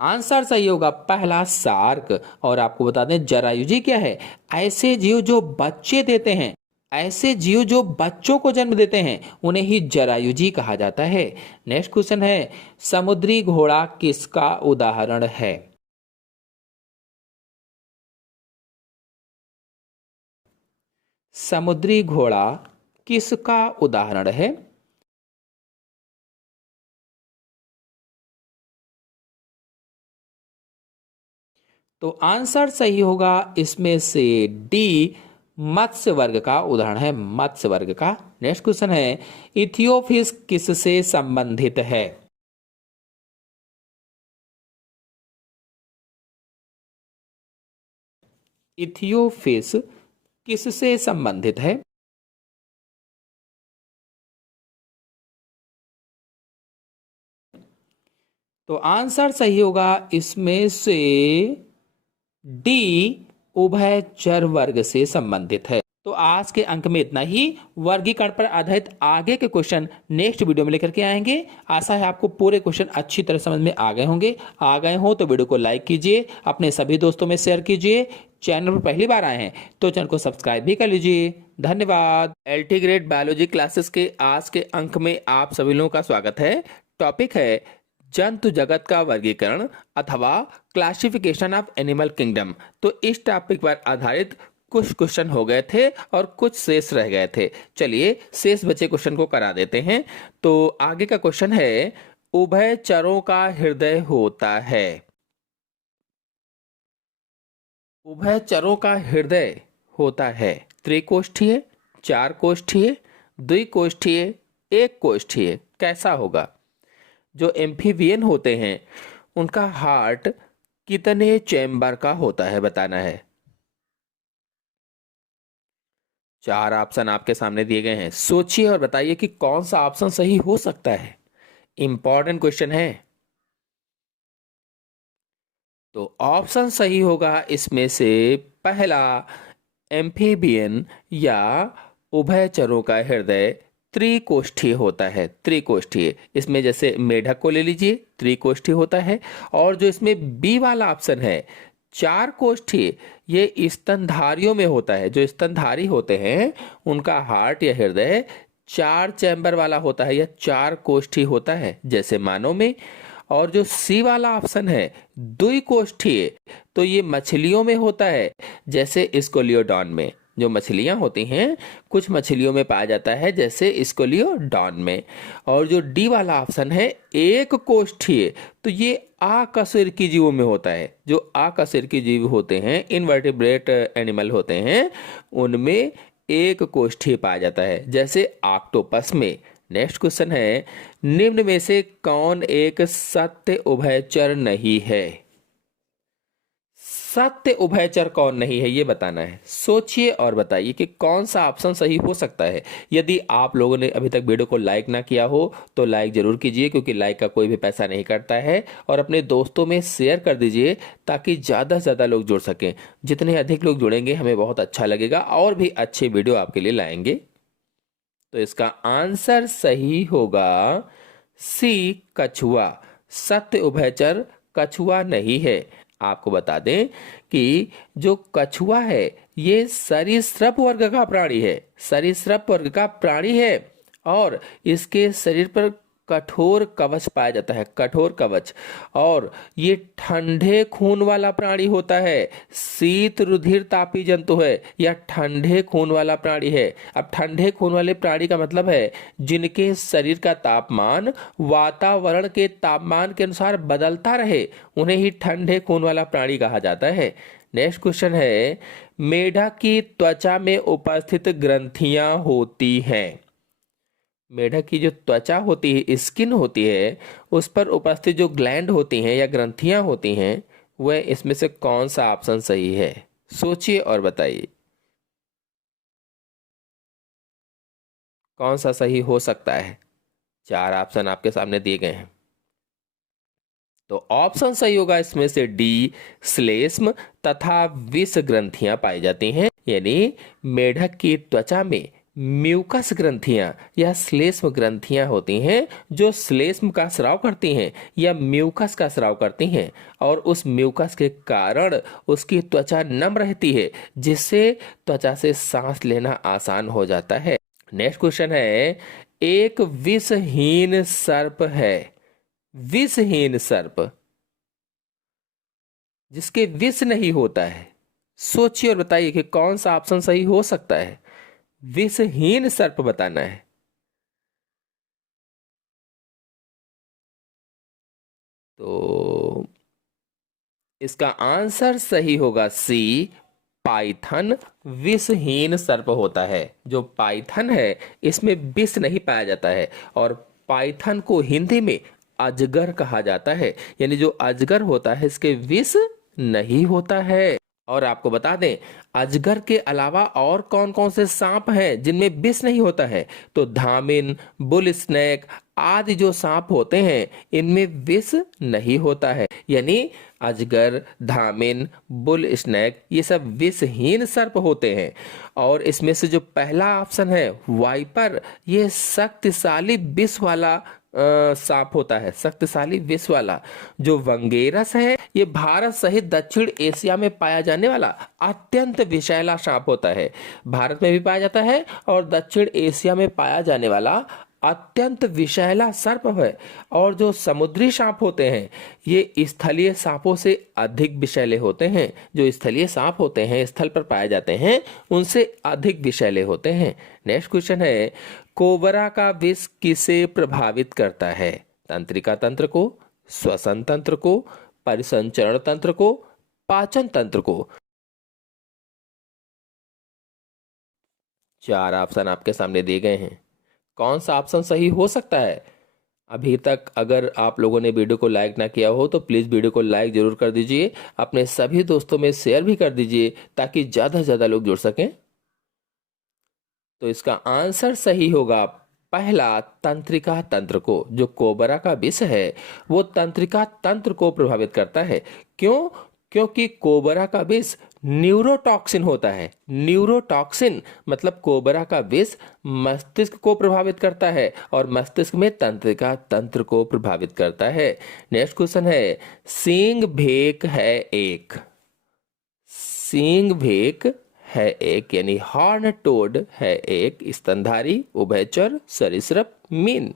आंसर सही होगा पहला, शार्क। और आपको बता दें जरायुजी क्या है? ऐसे जीव जो बच्चे देते हैं, ऐसे जीव जो बच्चों को जन्म देते हैं, उन्हें ही जरायुजी कहा जाता है। नेक्स्ट क्वेश्चन है, समुद्री घोड़ा किसका उदाहरण है? समुद्री घोड़ा किसका उदाहरण है? तो आंसर सही होगा इसमें से डी, मत्स्य वर्ग का उदाहरण है, मत्स्य वर्ग का। नेक्स्ट क्वेश्चन है, इथियोपिस किससे संबंधित है? इथियोपिस किससे संबंधित है? तो आंसर सही होगा इसमें से डी, उभयचर वर्ग से संबंधित है। तो आज के अंक में इतना ही। वर्गीकरण पर आधारित आगे के क्वेश्चन नेक्स्ट वीडियो में लेकर के आएंगे। आशा है आपको पूरे क्वेश्चन अच्छी तरह समझ में आ गए होंगे। आ गए हो तो वीडियो को लाइक कीजिए, अपने सभी दोस्तों में शेयर कीजिए। चैनल पर पहली बार आए हैं तो चैनल को सब्सक्राइब भी कर लीजिए। धन्यवाद। एलटी ग्रेड बायोलॉजी क्लासेस के आज के अंक में आप सभी लोगों का स्वागत है। टॉपिक है जंतु जगत का वर्गीकरण अथवा क्लासिफिकेशन ऑफ एनिमल किंगडम। तो इस टॉपिक पर आधारित कुछ क्वेश्चन हो गए थे और कुछ शेष रह गए थे। चलिए शेष बचे क्वेश्चन को करा देते हैं। तो आगे का क्वेश्चन है, उभयचरों का हृदय होता है। उभयचरों का हृदय होता है त्रिकोष्ठीय, चार कोष्ठीय, द्विकोष्ठीय, एक कोष्ठीय। कैसा होगा? जो एम्फीबियन होते हैं उनका हार्ट कितने चैम्बर का होता है, बताना है। चार ऑप्शन आपके सामने दिए गए हैं। सोचिए और बताइए कि कौन सा ऑप्शन सही हो सकता है। इंपॉर्टेंट क्वेश्चन है। तो ऑप्शन सही होगा इसमें से पहला, एम्फीबियन या उभयचरों का हृदय त्रिकोष्ठीय होता है। त्रिकोष्ठीय, इसमें जैसे मेढक को ले लीजिए, त्रिकोष्ठीय होता है। और जो इसमें बी वाला ऑप्शन है, चार कोष्ठीय ये स्तनधारियों में होता है। जो स्तनधारी होते हैं उनका हार्ट या हृदय चार चैम्बर वाला होता है या चार कोष्ठीय होता है, जैसे मानव में। और जो सी वाला ऑप्शन है द्विकोष्ठीय, तो ये मछलियों में होता है, जैसे स्कोलियोडॉन में। जो मछलियां होती हैं कुछ मछलियों में पाया जाता है, जैसे स्कोलियोडॉन में। और जो डी वाला ऑप्शन है एक कोष्ठीय, तो ये अकशेरुकी जीवों में होता है। जो अकशेरुकी जीव होते हैं, इनवर्टिब्रेट एनिमल होते हैं, उनमें एक कोष्ठीय पाया जाता है, जैसे ऑक्टोपस में। नेक्स्ट क्वेश्चन है, निम्न में से कौन एक सत्य उभयचर नहीं है? सत्य उभयचर कौन नहीं है ये बताना है। सोचिए और बताइए कि कौन सा ऑप्शन सही हो सकता है। यदि आप लोगों ने अभी तक वीडियो को लाइक ना किया हो तो लाइक जरूर कीजिए, क्योंकि लाइक का कोई भी पैसा नहीं कटता है। और अपने दोस्तों में शेयर कर दीजिए ताकि ज़्यादा से ज़्यादा लोग जुड़ सकें। जितने अधिक लोग जुड़ेंगे हमें बहुत अच्छा लगेगा और भी अच्छे वीडियो आपके लिए लाएंगे। तो इसका आंसर सही होगा सी, कछुआ। सत्य उभयचर कछुआ नहीं है। आपको बता दें कि जो कछुआ है ये सरीसृप वर्ग का प्राणी है। सरीसृप वर्ग का प्राणी है और इसके शरीर पर कठोर कवच पाया जाता है, कठोर कवच। और ये ठंडे खून वाला प्राणी होता है। शीत रुधिर तापी जंतु है या ठंडे खून वाला प्राणी है। अब ठंडे खून वाले प्राणी का मतलब है जिनके शरीर का तापमान वातावरण के तापमान के अनुसार बदलता रहे, उन्हें ही ठंडे खून वाला प्राणी कहा जाता है। नेक्स्ट क्वेश्चन है, मेढक की त्वचा में उपस्थित ग्रंथियां होती हैं। मेढक की जो त्वचा होती है, स्किन होती है, उस पर उपस्थित जो ग्लैंड होती हैं या ग्रंथियां होती हैं, वह इसमें से कौन सा ऑप्शन सही है? सोचिए और बताइए कौन सा सही हो सकता है। चार ऑप्शन आपके सामने दिए गए हैं। तो ऑप्शन सही होगा इसमें से डी, श्लेष्म तथा विष ग्रंथियां पाई जाती हैं। यानी मेढक की त्वचा में म्यूकस ग्रंथियां या श्लेष्म ग्रंथियां होती हैं, जो श्लेष्म का स्राव करती हैं या म्यूकस का स्राव करती हैं। और उस म्यूकस के कारण उसकी त्वचा नम रहती है, जिससे त्वचा से सांस लेना आसान हो जाता है। नेक्स्ट क्वेश्चन है, एक विषहीन सर्प है। विषहीन सर्प जिसके विष नहीं होता है। सोचिए और बताइए कि कौन सा ऑप्शन सही हो सकता है। विषहीन सर्प बताना है। तो इसका आंसर सही होगा सी, पाइथन विषहीन सर्प होता है। जो पाइथन है इसमें विष नहीं पाया जाता है और पाइथन को हिंदी में अजगर कहा जाता है। यानी जो अजगर होता है इसके विष नहीं होता है। और आपको बता दें, अजगर के अलावा और कौन कौन से सांप हैं जिनमें विष नहीं होता है? तो धामिन, बुल स्नेक आदि जो सांप होते हैं इनमें विष नहीं होता है। यानी अजगर, धामिन, बुल स्नेक ये सब विषहीन सर्प होते हैं। और इसमें से जो पहला ऑप्शन है वाइपर, ये शक्तिशाली विष वाला सांप होता है, शक्तिशाली विष वाला। जो वंगेरस है ये भारत सहित दक्षिण एशिया में पाया जाने वाला अत्यंत विषैला सांप होता है। भारत में भी पाया जाता है और दक्षिण एशिया में पाया जाने वाला अत्यंत विषैला सर्प है। और जो समुद्री सांप होते हैं ये स्थलीय सांपों से अधिक विषैले होते हैं। जो स्थलीय सांप होते हैं, स्थल पर पाए जाते हैं, उनसे अधिक विषैले होते हैं। नेक्स्ट क्वेश्चन है, कोबरा का विष किसे प्रभावित करता है? तंत्रिका तंत्र को, श्वसन तंत्र को, परिसंचरण तंत्र को, पाचन तंत्र को। चार ऑप्शन आपके सामने दिए गए हैं। कौन सा ऑप्शन सही हो सकता है? अभी तक अगर आप लोगों ने वीडियो को लाइक ना किया हो तो प्लीज़ वीडियो को लाइक जरूर कर दीजिए। अपने सभी दोस्तों में शेयर भी कर दीजिए ताकि ज़्यादा से ज़्यादा लोग जुड़ सकें। तो इसका आंसर सही होगा पहला, तंत्रिका तंत्र को। जो कोबरा का विष है वो तंत्रिका तंत्र को प्रभावित करता है। क्यों? क्योंकि कोबरा का विष न्यूरोटॉक्सिन होता है। न्यूरोटॉक्सिन मतलब कोबरा का विष मस्तिष्क को प्रभावित करता है और मस्तिष्क में तंत्रिका तंत्र को प्रभावित करता है। नेक्स्ट क्वेश्चन है, सींग भेक है एक। सींग भेक है एक, यानी हॉर्न टोड है एक स्तनधारी उभयचर सरीसृप मीन।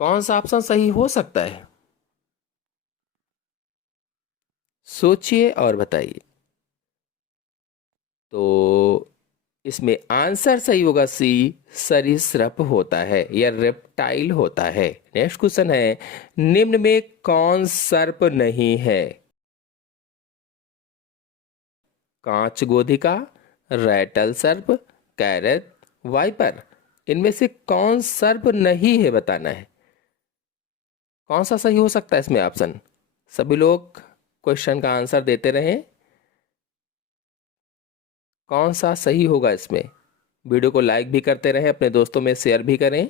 कौन सा ऑप्शन सही हो सकता है? सोचिए और बताइए। तो इसमें आंसर सही होगा सी, सरीसृप होता है या रेप्टाइल होता है। नेक्स्ट क्वेश्चन है, निम्न में कौन सर्प नहीं है? कांच गोधिका, रैटल सर्प, कैरत, वाइपर। इनमें से कौन सर्प नहीं है बताना है। कौन सा सही हो सकता है इसमें ऑप्शन? सभी लोग क्वेश्चन का आंसर देते रहें। कौन सा सही होगा इसमें? वीडियो को लाइक भी करते रहें, अपने दोस्तों में शेयर भी करें।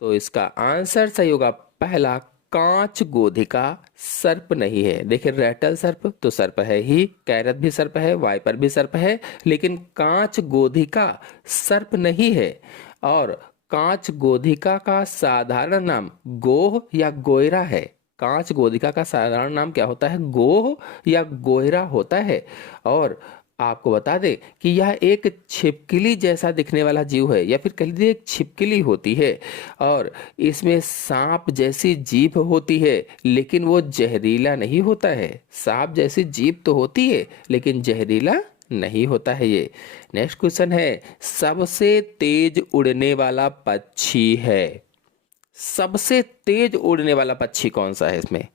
तो इसका आंसर सही होगा पहला, कांच गोधिका सर्प नहीं है। देखिए रैटल सर्प तो सर्प है ही, कैरत भी सर्प है, वाइपर भी सर्प है, लेकिन कांच गोधिका सर्प नहीं है। और कांच गोधिका का साधारण नाम गोह या गोयरा है। कांच गोधिका का साधारण नाम क्या होता है? गोह या गोयरा होता है। और आपको बता दें कि यह एक छिपकली जैसा दिखने वाला जीव है, या फिर कह लीजिए एक छिपकली होती है। और इसमें सांप जैसी जीभ होती है, लेकिन वो जहरीला नहीं होता है। सांप जैसी जीभ तो होती है, लेकिन जहरीला नहीं होता है ये। नेक्स्ट क्वेश्चन है, सबसे तेज उड़ने वाला पक्षी है। सबसे तेज उड़ने वाला पक्षी कौन सा है? इसमें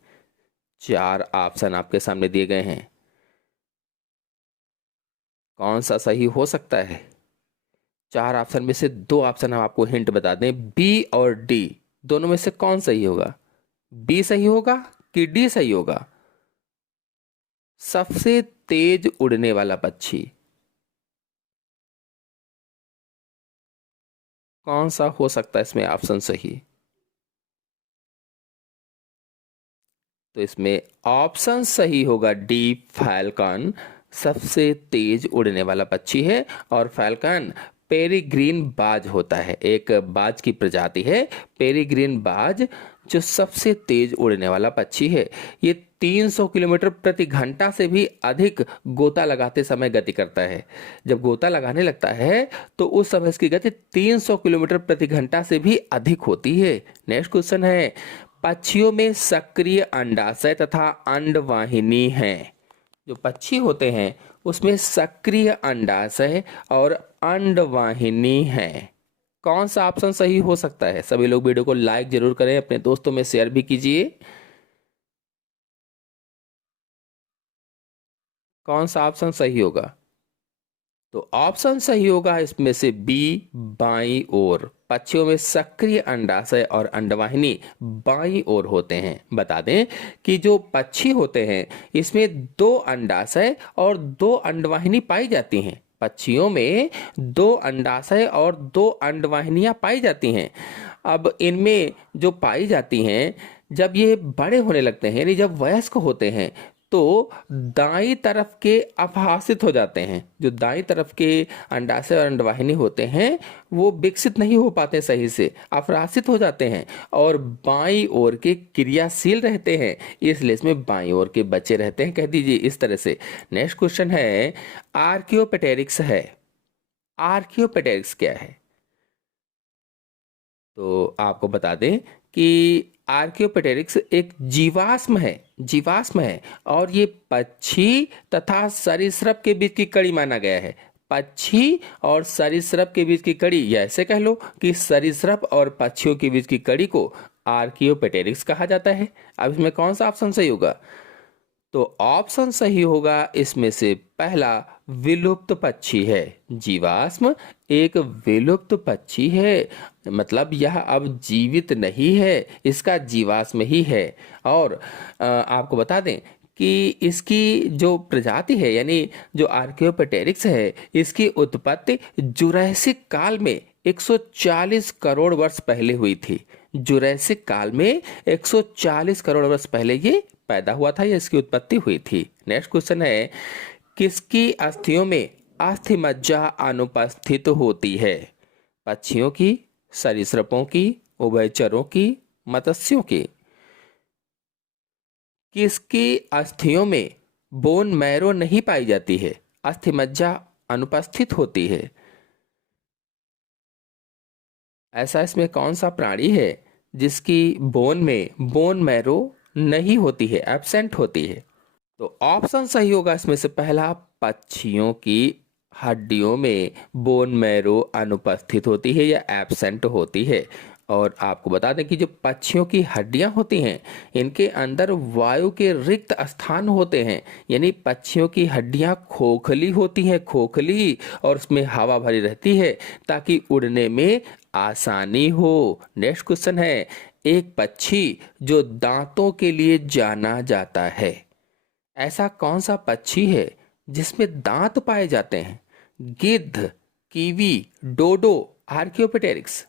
4 ऑप्शन आपके सामने दिए गए हैं। कौन सा सही हो सकता है? 4 ऑप्शन में से 2 ऑप्शन हम आपको हिंट बता दें, बी और डी। दोनों में से कौन सही होगा? बी सही होगा कि डी सही होगा? सबसे तेज उड़ने वाला पक्षी कौन सा हो सकता है इसमें ऑप्शन सही? तो इसमें ऑप्शन सही होगा डी, फैल्कन सबसे तेज उड़ने वाला पक्षी है। और फैल्कन पेरीग्रीन बाज होता है, एक बाज की प्रजाति है पेरीग्रीन बाज, जो सबसे तेज उड़ने वाला पक्षी है। ये 300 किलोमीटर प्रति घंटा से भी अधिक गोता लगाते समय गति करता है। जब गोता लगाने लगता है तो उस समय इसकी गति 300 किलोमीटर प्रति घंटा से भी अधिक होती है। नेक्स्ट क्वेश्चन है, पक्षियों में सक्रिय अंडाशय तथा अंडवाहिनी है। जो पक्षी होते हैं उसमें सक्रिय अंडाशय और अंडवाहिनी है। कौन सा ऑप्शन सही हो सकता है? सभी लोग वीडियो को लाइक जरूर करें, अपने दोस्तों में शेयर भी कीजिए। कौन सा ऑप्शन सही होगा? तो ऑप्शन सही होगा इसमें से बी, बाईं ओर। पक्षियों में सक्रिय अंडाशय और अंडवाहिनी बाईं ओर होते हैं। बता दें कि जो पक्षी होते हैं इसमें 2 अंडाशय और 2 अंडवाहिनी पाई जाती हैं। पक्षियों में 2 अंडाशय और 2 अंडवाहिनियां पाई जाती हैं। अब इनमें जो पाई जाती हैं, जब ये बड़े होने लगते हैं, यानी जब वयस्क होते हैं, तो दाईं तरफ के अपहासित हो जाते हैं। जो दाईं तरफ के अंडाशय और अंडवाहिनी होते हैं वो विकसित नहीं हो पाते सही से, अपरासित हो जाते हैं और बाईं ओर के क्रियाशील रहते हैं, इसलिए इसमें बाईं ओर के बच्चे रहते हैं, कह दीजिए इस तरह से। नेक्स्ट क्वेश्चन है, आर्कियोपेटेरिक्स है। आर्कियोपेटेरिक्स क्या है? तो आपको बता दें कि आर्कियोपेटेरिक्स एक जीवाश्म है, जीवाश्म है, और ये पक्षी तथा सरीसृप के बीच की कड़ी माना गया है। पक्षी और सरीसृप के बीच की कड़ी, या ऐसे कह लो कि सरीसृप और पक्षियों के बीच की कड़ी को आर्कियोपेटेरिक्स कहा जाता है। अब इसमें कौन सा ऑप्शन सही होगा? तो ऑप्शन सही होगा इसमें से पहला, विलुप्त पक्षी है। जीवाश्म एक विलुप्त पक्षी है, मतलब यह अब जीवित नहीं है, इसका जीवाश्म ही है। और आपको बता दें कि इसकी जो प्रजाति है, यानी जो आर्कियोपेटेरिक्स है, इसकी उत्पत्ति जुरैसिक काल में 140 करोड़ वर्ष पहले हुई थी। जुरैसिक काल में 140 करोड़ वर्ष पहले ये पैदा हुआ था, या इसकी उत्पत्ति हुई थी। नेक्स्ट क्वेश्चन है, किसकी अस्थियों में अस्थि मज्जा अनुपस्थित होती है? पक्षियों की, सरीसृपों की, उभयचरों की, मत्स्यों की। किसकी अस्थियों में बोन मैरो नहीं पाई जाती है? अस्थि मज्जा अनुपस्थित होती है। ऐसा इसमें कौन सा प्राणी है जिसकी बोन में बोन मैरो नहीं होती है, एब्सेंट होती है? तो ऑप्शन सही होगा इसमें से पहला, पक्षियों की हड्डियों में बोन मैरो अनुपस्थित होती है या एब्सेंट होती है। और आपको बता दें कि जो पक्षियों की हड्डियां होती हैं इनके अंदर वायु के रिक्त स्थान होते हैं, यानी पक्षियों की हड्डियां खोखली होती हैं, खोखली, और उसमें हवा भरी रहती है ताकि उड़ने में आसानी हो। नेक्स्ट क्वेश्चन है, एक पक्षी जो दांतों के लिए जाना जाता है, ऐसा कौन सा पक्षी है जिसमें दांत पाए जाते हैं? गिद्ध, कीवी, डोडो, आर्कियोपेटेरिक्स।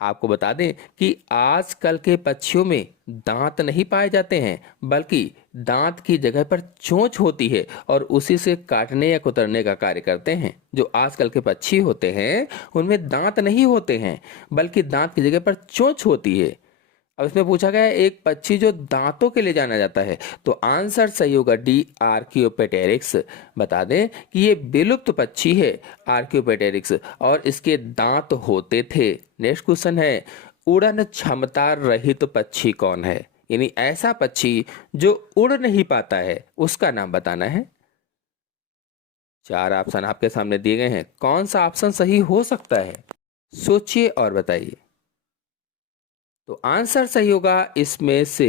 आपको बता दें कि आजकल के पक्षियों में दांत नहीं पाए जाते हैं, बल्कि दांत की जगह पर चोंच होती है और उसी से काटने या कुतरने का कार्य करते हैं। जो आजकल के पक्षी होते हैं उनमें दांत नहीं होते हैं, बल्कि दांत की जगह पर चोंच होती है। अब इसमें पूछा गया है एक पक्षी जो दांतों के लिए जाना जाता है, तो आंसर सही होगा डी, आर्कियोपेटेरिक्स। बता दें कि ये विलुप्त पक्षी है आर्कियोपेटेरिक्स, और इसके दांत होते थे। नेक्स्ट क्वेश्चन है, उड़न क्षमता रहित पक्षी कौन है? यानी ऐसा पक्षी जो उड़ नहीं पाता है, उसका नाम बताना है। चार ऑप्शन आपके सामने दिए गए हैं, कौन सा ऑप्शन सही हो सकता है? सोचिए और बताइए। तो आंसर सही होगा इसमें से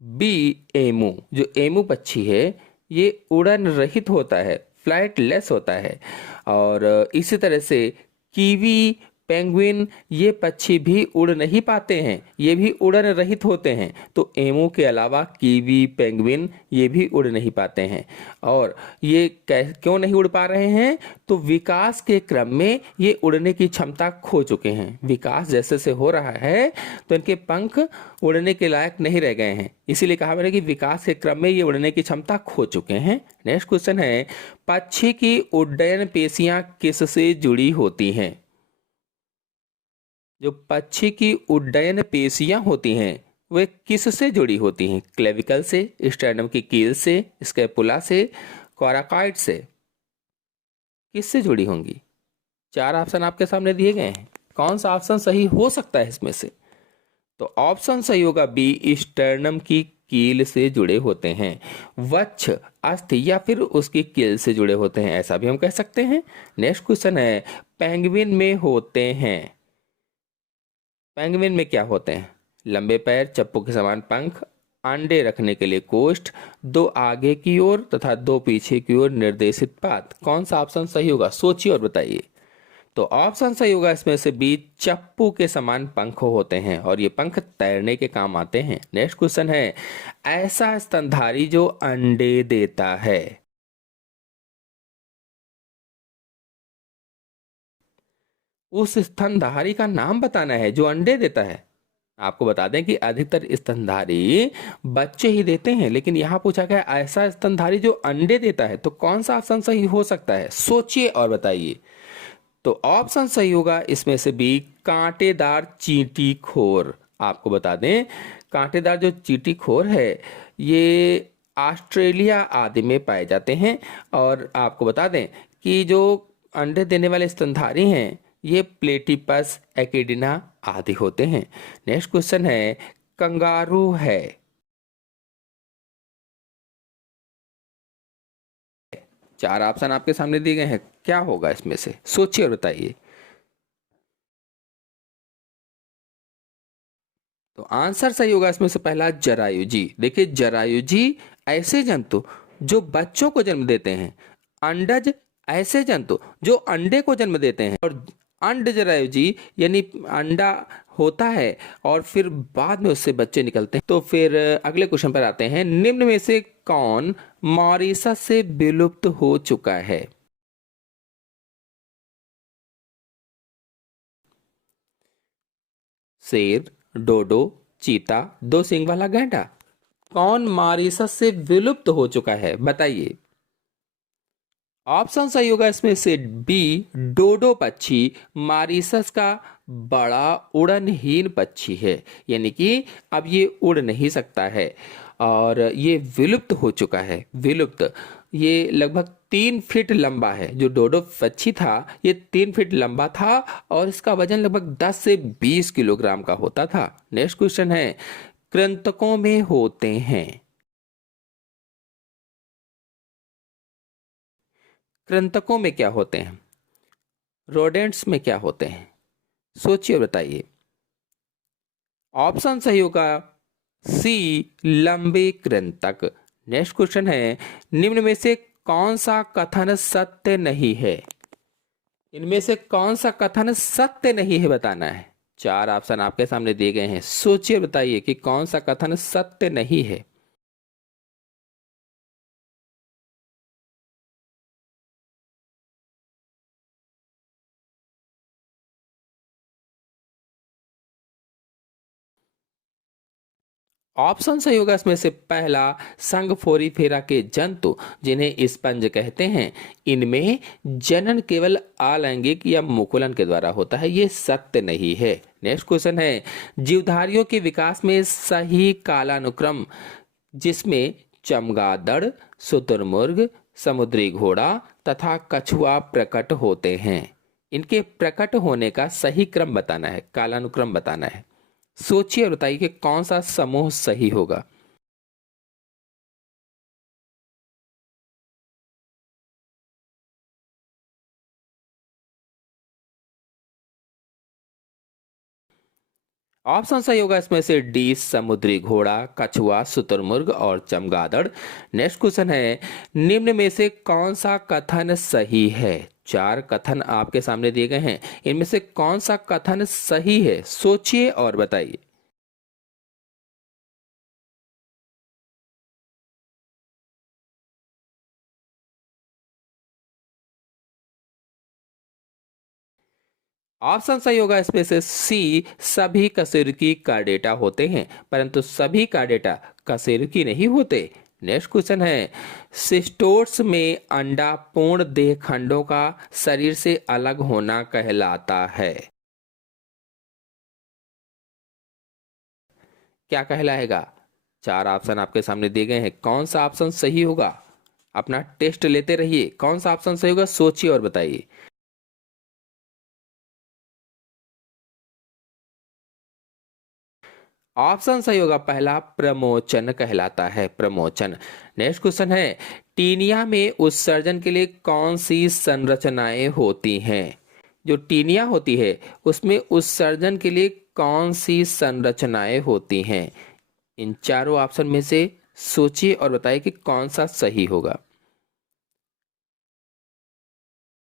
बी, एमू। जो एमू पक्षी है ये उड़न रहित होता है, फ्लाइटलेस होता है। और इसी तरह से कीवी, पेंगुइन, ये पक्षी भी उड़ नहीं पाते हैं, ये भी उड़न रहित होते हैं। तो एमू के अलावा कीवी, पेंगुइन ये भी उड़ नहीं पाते हैं। और ये क्यों नहीं उड़ पा रहे हैं? तो विकास के क्रम में ये उड़ने की क्षमता खो चुके हैं। विकास जैसे से हो रहा है तो इनके पंख उड़ने के लायक नहीं रह गए हैं, इसीलिए कहा मैंने कि विकास के क्रम में ये उड़ने की क्षमता खो चुके हैं। नेक्स्ट क्वेश्चन है, पक्षी की उड्डयन पेशियां किससे जुड़ी होती हैं? जो पक्षी की उड्डयन पेशियां होती हैं वे किससे जुड़ी होती हैं? क्लेविकल से, स्टर्नम की कील से, स्कैपुला से, कोराकॉइड से, किससे जुड़ी होंगी? चार ऑप्शन आपके सामने दिए गए हैं, कौन सा ऑप्शन सही हो सकता है इसमें से? तो ऑप्शन सही होगा बी, स्टर्नम की कील से जुड़े होते हैं। वक्ष, अस्थि या फिर उसकी कील से जुड़े होते हैं, ऐसा भी हम कह सकते हैं। नेक्स्ट क्वेश्चन है, पेंगुइन में होते हैं, पेंगुइन में क्या होते हैं? लंबे पैर, चप्पू के समान पंख, अंडे रखने के लिए कोष्ठ, दो आगे की ओर तथा दो पीछे की ओर निर्देशित पात। कौन सा ऑप्शन सही होगा? सोचिए और बताइए। तो ऑप्शन सही होगा इसमें से बी, चप्पू के समान पंख होते हैं और ये पंख तैरने के काम आते हैं। नेक्स्ट क्वेश्चन है, ऐसा स्तनधारी जो अंडे देता है, उस स्तनधारी का नाम बताना है जो अंडे देता है। आपको बता दें कि अधिकतर स्तनधारी बच्चे ही देते हैं, लेकिन यहां पूछा गया ऐसा स्तनधारी जो अंडे देता है, तो कौन सा ऑप्शन सही हो सकता है? सोचिए और बताइए। तो ऑप्शन सही होगा इसमें से बी, कांटेदार चींटी खोर। आपको बता दें कांटेदार जो चींटी खोर है ये ऑस्ट्रेलिया आदि में पाए जाते हैं। और आपको बता दें कि जो अंडे देने वाले स्तनधारी हैं ये प्लेटिपस, एकिडिना आदि होते हैं। नेक्स्ट क्वेश्चन है, कंगारू है, चार ऑप्शन आपके सामने दिए गए हैं, क्या होगा इसमें से? सोचिए और बताइए। तो आंसर सही होगा इसमें से पहला, जरायुजी। देखिए जरायुजी ऐसे जंतु जो बच्चों को जन्म देते हैं, अंडज ऐसे जंतु जो अंडे को जन्म देते हैं, और अंड जरायुजी यानी अंडा होता है और फिर बाद में उससे बच्चे निकलते हैं। तो फिर अगले क्वेश्चन पर आते हैं, निम्न में से कौन मॉरिशस से विलुप्त हो चुका है? शेर, डोडो, चीता, दो सींग वाला गैंडा। कौन मॉरिशस से विलुप्त हो चुका है, बताइए। ऑप्शन सही होगा इसमें से बी, डोडो पक्षी मॉरिशस का बड़ा उड़नहीन पक्षी है, यानी कि अब ये उड़ नहीं सकता है और ये विलुप्त हो चुका है। विलुप्त, ये लगभग 3 फीट लंबा है। जो डोडो पक्षी था ये 3 फीट लंबा था और इसका वजन लगभग 10 से 20 किलोग्राम का होता था। नेक्स्ट क्वेश्चन है, कृंतकों में होते हैं। कृंतकों में क्या होते हैं? रोडेंट्स में क्या होते हैं? सोचिए और बताइए। ऑप्शन सही होगा सी, लंबे कृंतक। नेक्स्ट क्वेश्चन है, निम्न में से कौन सा कथन सत्य नहीं है? इनमें से कौन सा कथन सत्य नहीं है बताना है। 4 ऑप्शन आपके सामने दिए गए हैं, सोचिए बताइए कि कौन सा कथन सत्य नहीं है। ऑप्शन सही होगा इसमें से पहला, संग फोरी फेरा के जंतु जिन्हें स्पंज कहते हैं, इनमें जनन केवल अलैंगिक या मुकुलन के द्वारा होता है, ये सत्य नहीं है। नेक्स्ट क्वेश्चन है, जीवधारियों के विकास में सही कालानुक्रम जिसमें चमगादड़, शुतुरमुर्ग, समुद्री घोड़ा तथा कछुआ प्रकट होते हैं, इनके प्रकट होने का सही क्रम बताना है, कालानुक्रम बताना है। सोचिए और बताइए कि कौन सा समूह सही होगा। ऑप्शन सही होगा इसमें से डी, समुद्री घोड़ा, कछुआ, शुतुरमुर्ग और चमगादड़। नेक्स्ट क्वेश्चन है, निम्न में से कौन सा कथन सही है? 4 कथन आपके सामने दिए गए हैं, इनमें से कौन सा कथन सही है? सोचिए और बताइए। ऑप्शन सही होगा इसमें से सी, सभी कशेरुकी कार्डेटा होते हैं, परंतु सभी कार्डेटा कशेरुकी नहीं होते। नेक्स्ट क्वेश्चन है, सिस्टोट्स में अंडा पूर्ण देह खंडों का शरीर से अलग होना कहलाता है। क्या कहलाएगा? 4 ऑप्शन आपके सामने दिए गए हैं, कौन सा ऑप्शन सही होगा? अपना टेस्ट लेते रहिए, कौन सा ऑप्शन सही होगा सोचिए और बताइए। ऑप्शन सही होगा पहला, प्रमोचन कहलाता है, प्रमोचन। नेक्स्ट क्वेश्चन है, टीनिया में उत्सर्जन के लिए कौन सी संरचनाएं होती हैं? जो टीनिया होती है उसमें उत्सर्जन के लिए कौन सी संरचनाएं होती हैं? इन चारों ऑप्शन में से सोचिए और बताइए कि कौन सा सही होगा।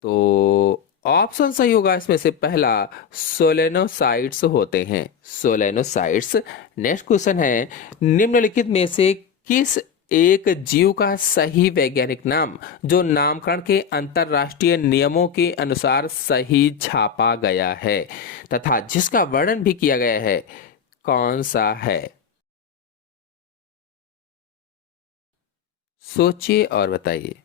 तो ऑप्शन सही होगा इसमें से पहला, सोलेनोसाइट्स होते हैं, सोलेनोसाइट्स। नेक्स्ट क्वेश्चन है, निम्नलिखित में से किस एक जीव का सही वैज्ञानिक नाम जो नामकरण के अंतरराष्ट्रीय नियमों के अनुसार सही छापा गया है तथा जिसका वर्णन भी किया गया है, कौन सा है? सोचिए और बताइए।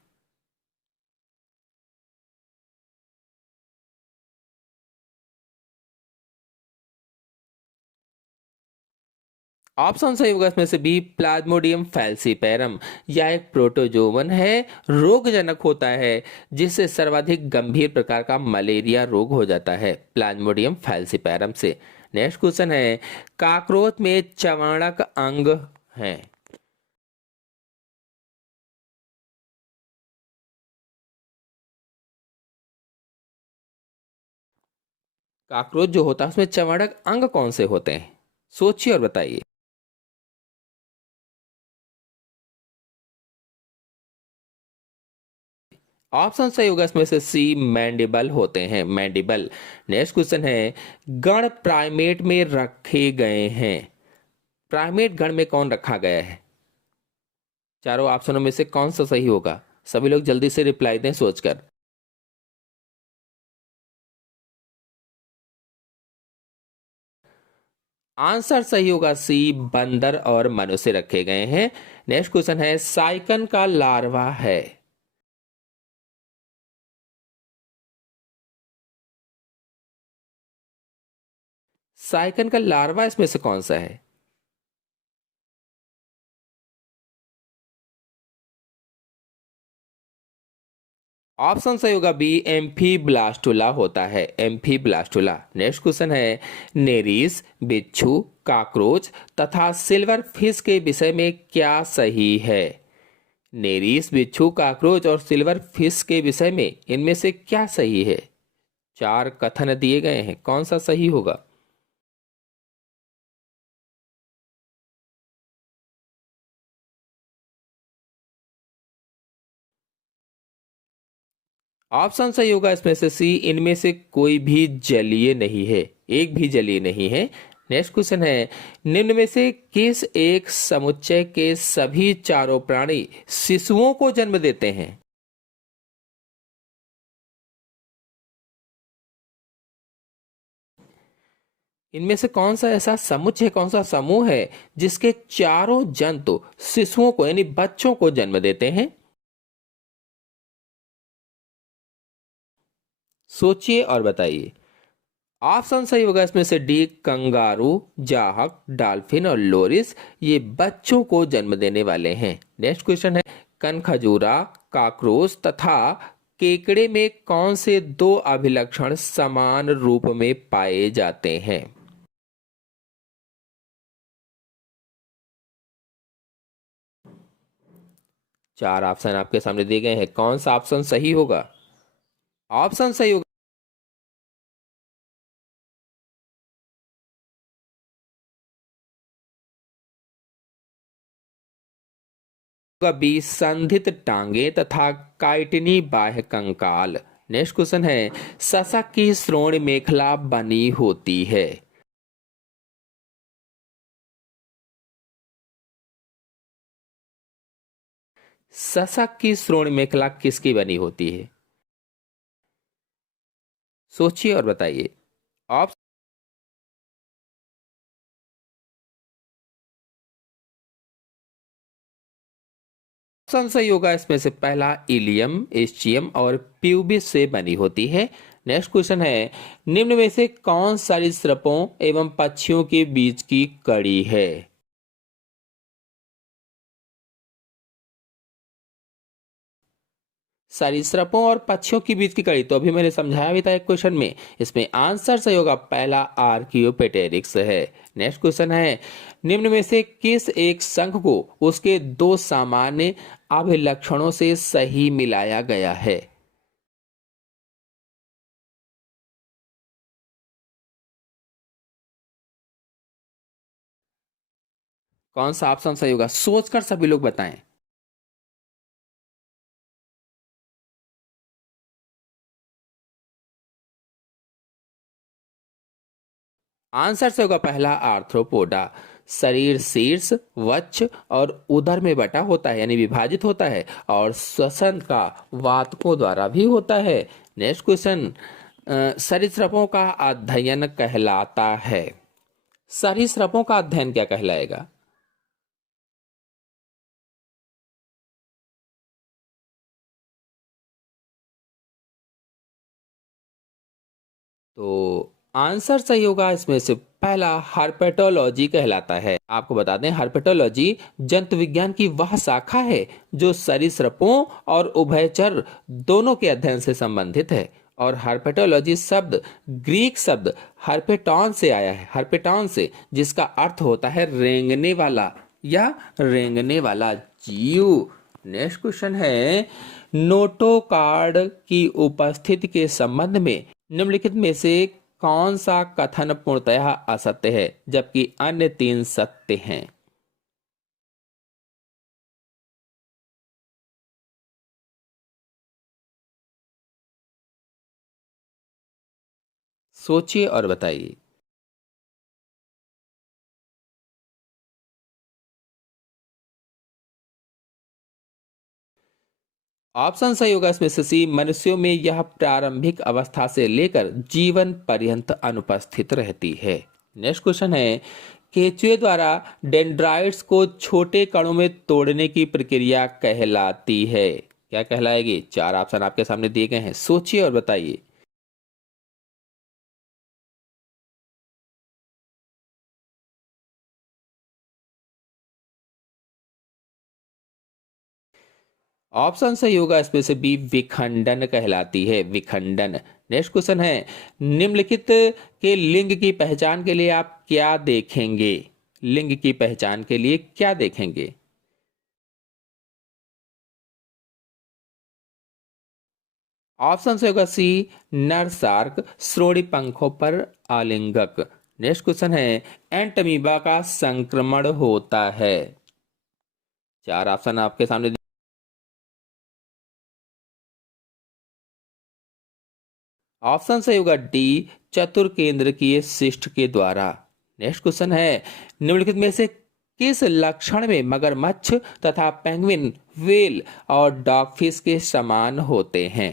ऑप्शन सही होगा इसमें से बी, प्लाज्मोडियम फैल्सीपैरम। यह एक प्रोटोजोवन है, रोगजनक होता है जिससे सर्वाधिक गंभीर प्रकार का मलेरिया रोग हो जाता है, प्लाज्मोडियम फैल्सीपैरम से। नेक्स्ट क्वेश्चन है, काकरोच में चवाणक अंग है। काकरोच जो होता है उसमें चवाणक अंग कौन से होते हैं? सोचिए और बताइए। ऑप्शन सही होगा इसमें से सी, मैंडिबल होते हैं, मैंडिबल। नेक्स्ट क्वेश्चन है, गण प्राइमेट में रखे गए हैं, प्राइमेट गण में कौन रखा गया है? चारों ऑप्शनों में से कौन सा सही होगा? सभी लोग जल्दी से रिप्लाई दें सोचकर। आंसर सही होगा सी, बंदर और मनुष्य रखे गए हैं। नेक्स्ट क्वेश्चन है, साइकन का लार्वा है। साइकन का लार्वा इसमें से कौन सा है? ऑप्शन सही होगा बी, एम्फीब्लास्टुला होता है, एम्फीब्लास्टुला। नेक्स्ट क्वेश्चन है, नेरीज, बिच्छू, कॉकरोच तथा सिल्वर फिश के विषय में क्या सही है? नेरीज, बिच्छू, कॉकरोच और सिल्वर फिश के विषय में इनमें से क्या सही है? चार कथन दिए गए हैं, कौन सा सही होगा? ऑप्शन सही होगा इसमें से सी, इनमें से कोई भी जलीय नहीं है, एक भी जलीय नहीं है। नेक्स्ट क्वेश्चन है, निम्न में से किस एक समुच्चय के सभी चारों प्राणी शिशुओं को जन्म देते हैं? इनमें से कौन सा ऐसा समुच्चय, कौन सा समूह है जिसके चारों जंतु शिशुओं को यानी बच्चों को जन्म देते हैं? सोचिए और बताइए। ऑप्शन सही होगा इसमें से डी, कंगारू, जाहक, डॉल्फिन और लोरिस ये बच्चों को जन्म देने वाले हैं। नेक्स्ट क्वेश्चन है, कनखजूरा, काकरोच तथा केकड़े में कौन से दो अभिलक्षण समान रूप में पाए जाते हैं? चार ऑप्शन आपके सामने दिए गए हैं, कौन सा ऑप्शन सही होगा? ऑप्शन सही होगा बी, संधित टांगे तथा काइटिनी बाह्य कंकाल। नेक्स्ट क्वेश्चन है, सशक की श्रोण मेखला बनी होती है। सशक की श्रोण मेखला किसकी बनी होती है? सोचिए और बताइए। ऑप्शन सही होगा इसमें से पहला, इलियम, एस्चियम और प्यूबिस से बनी होती है। नेक्स्ट क्वेश्चन है, निम्न में से कौन सरीसृपों एवं पक्षियों के बीच की कड़ी है? सरीसृपों और पक्षियों के बीच की कड़ी तो अभी मैंने समझाया भी था एक क्वेश्चन में। इसमें आंसर सही होगा पहला, आर्कियोपेटेरिक्स है। नेक्स्ट क्वेश्चन है, निम्न में से किस एक संघ को उसके दो सामान्य अभिलक्षणों से सही मिलाया गया है? कौन सा ऑप्शन सही होगा? सोचकर सभी लोग बताएं। आंसर से होगा पहला, आर्थ्रोपोडा। शरीर शीर्ष, वक्ष और उदर में बटा होता है यानी विभाजित होता है, और श्वसन का वातकों द्वारा भी होता है। नेक्स्ट क्वेश्चन, सरीसृपों का अध्ययन कहलाता है। सरीसृपों का अध्ययन क्या कहलाएगा? तो आंसर सही होगा इसमें से पहला, हर्पेटोलॉजी कहलाता है। आपको बता दें, हर्पेटोलॉजी जंतु विज्ञान की वह शाखा है जो सरीसृपों और उभयचर दोनों के अध्ययन से संबंधित है। और हर्पेटोलॉजी शब्द ग्रीक शब्द हर्पेटॉन से आया है, हर्पेटॉन से, जिसका अर्थ होता है रेंगने वाला या रेंगने वाला जीव। नेक्स्ट क्वेश्चन है, नोटोकार्ड की उपस्थिति के संबंध में निम्नलिखित में से कौन सा कथन पूर्णतः असत्य है जबकि अन्य तीन सत्य हैं? सोचिए और बताइए। ऑप्शन सही होगा इसमें से सी, मनुष्यों में यह प्रारंभिक अवस्था से लेकर जीवन पर्यंत अनुपस्थित रहती है। नेक्स्ट क्वेश्चन है, केंचुए द्वारा डेंड्राइट्स को छोटे कणों में तोड़ने की प्रक्रिया कहलाती है, क्या कहलाएगी? चार ऑप्शन आपके सामने दिए गए हैं, सोचिए और बताइए। ऑप्शन सही होगा इसमें से बी, विखंडन कहलाती है, विखंडन। नेक्स्ट क्वेश्चन है, निम्नलिखित के लिंग की पहचान के लिए आप क्या देखेंगे? लिंग की पहचान के लिए क्या देखेंगे? ऑप्शन से होगा सी, नर शार्क, श्रोणि पंखों पर आलिंगक। नेक्स्ट क्वेश्चन है, एंटमीबा का संक्रमण होता है। चार ऑप्शन आपके सामने। ऑप्शन सही होगा डी, चतुर्केंद्रकीय शिष्ट के द्वारा। नेक्स्ट क्वेश्चन है, निम्नलिखित में से किस लक्षण में मगरमच्छ तथा पेंगुइन, व्हेल और डॉगफिश के समान होते हैं?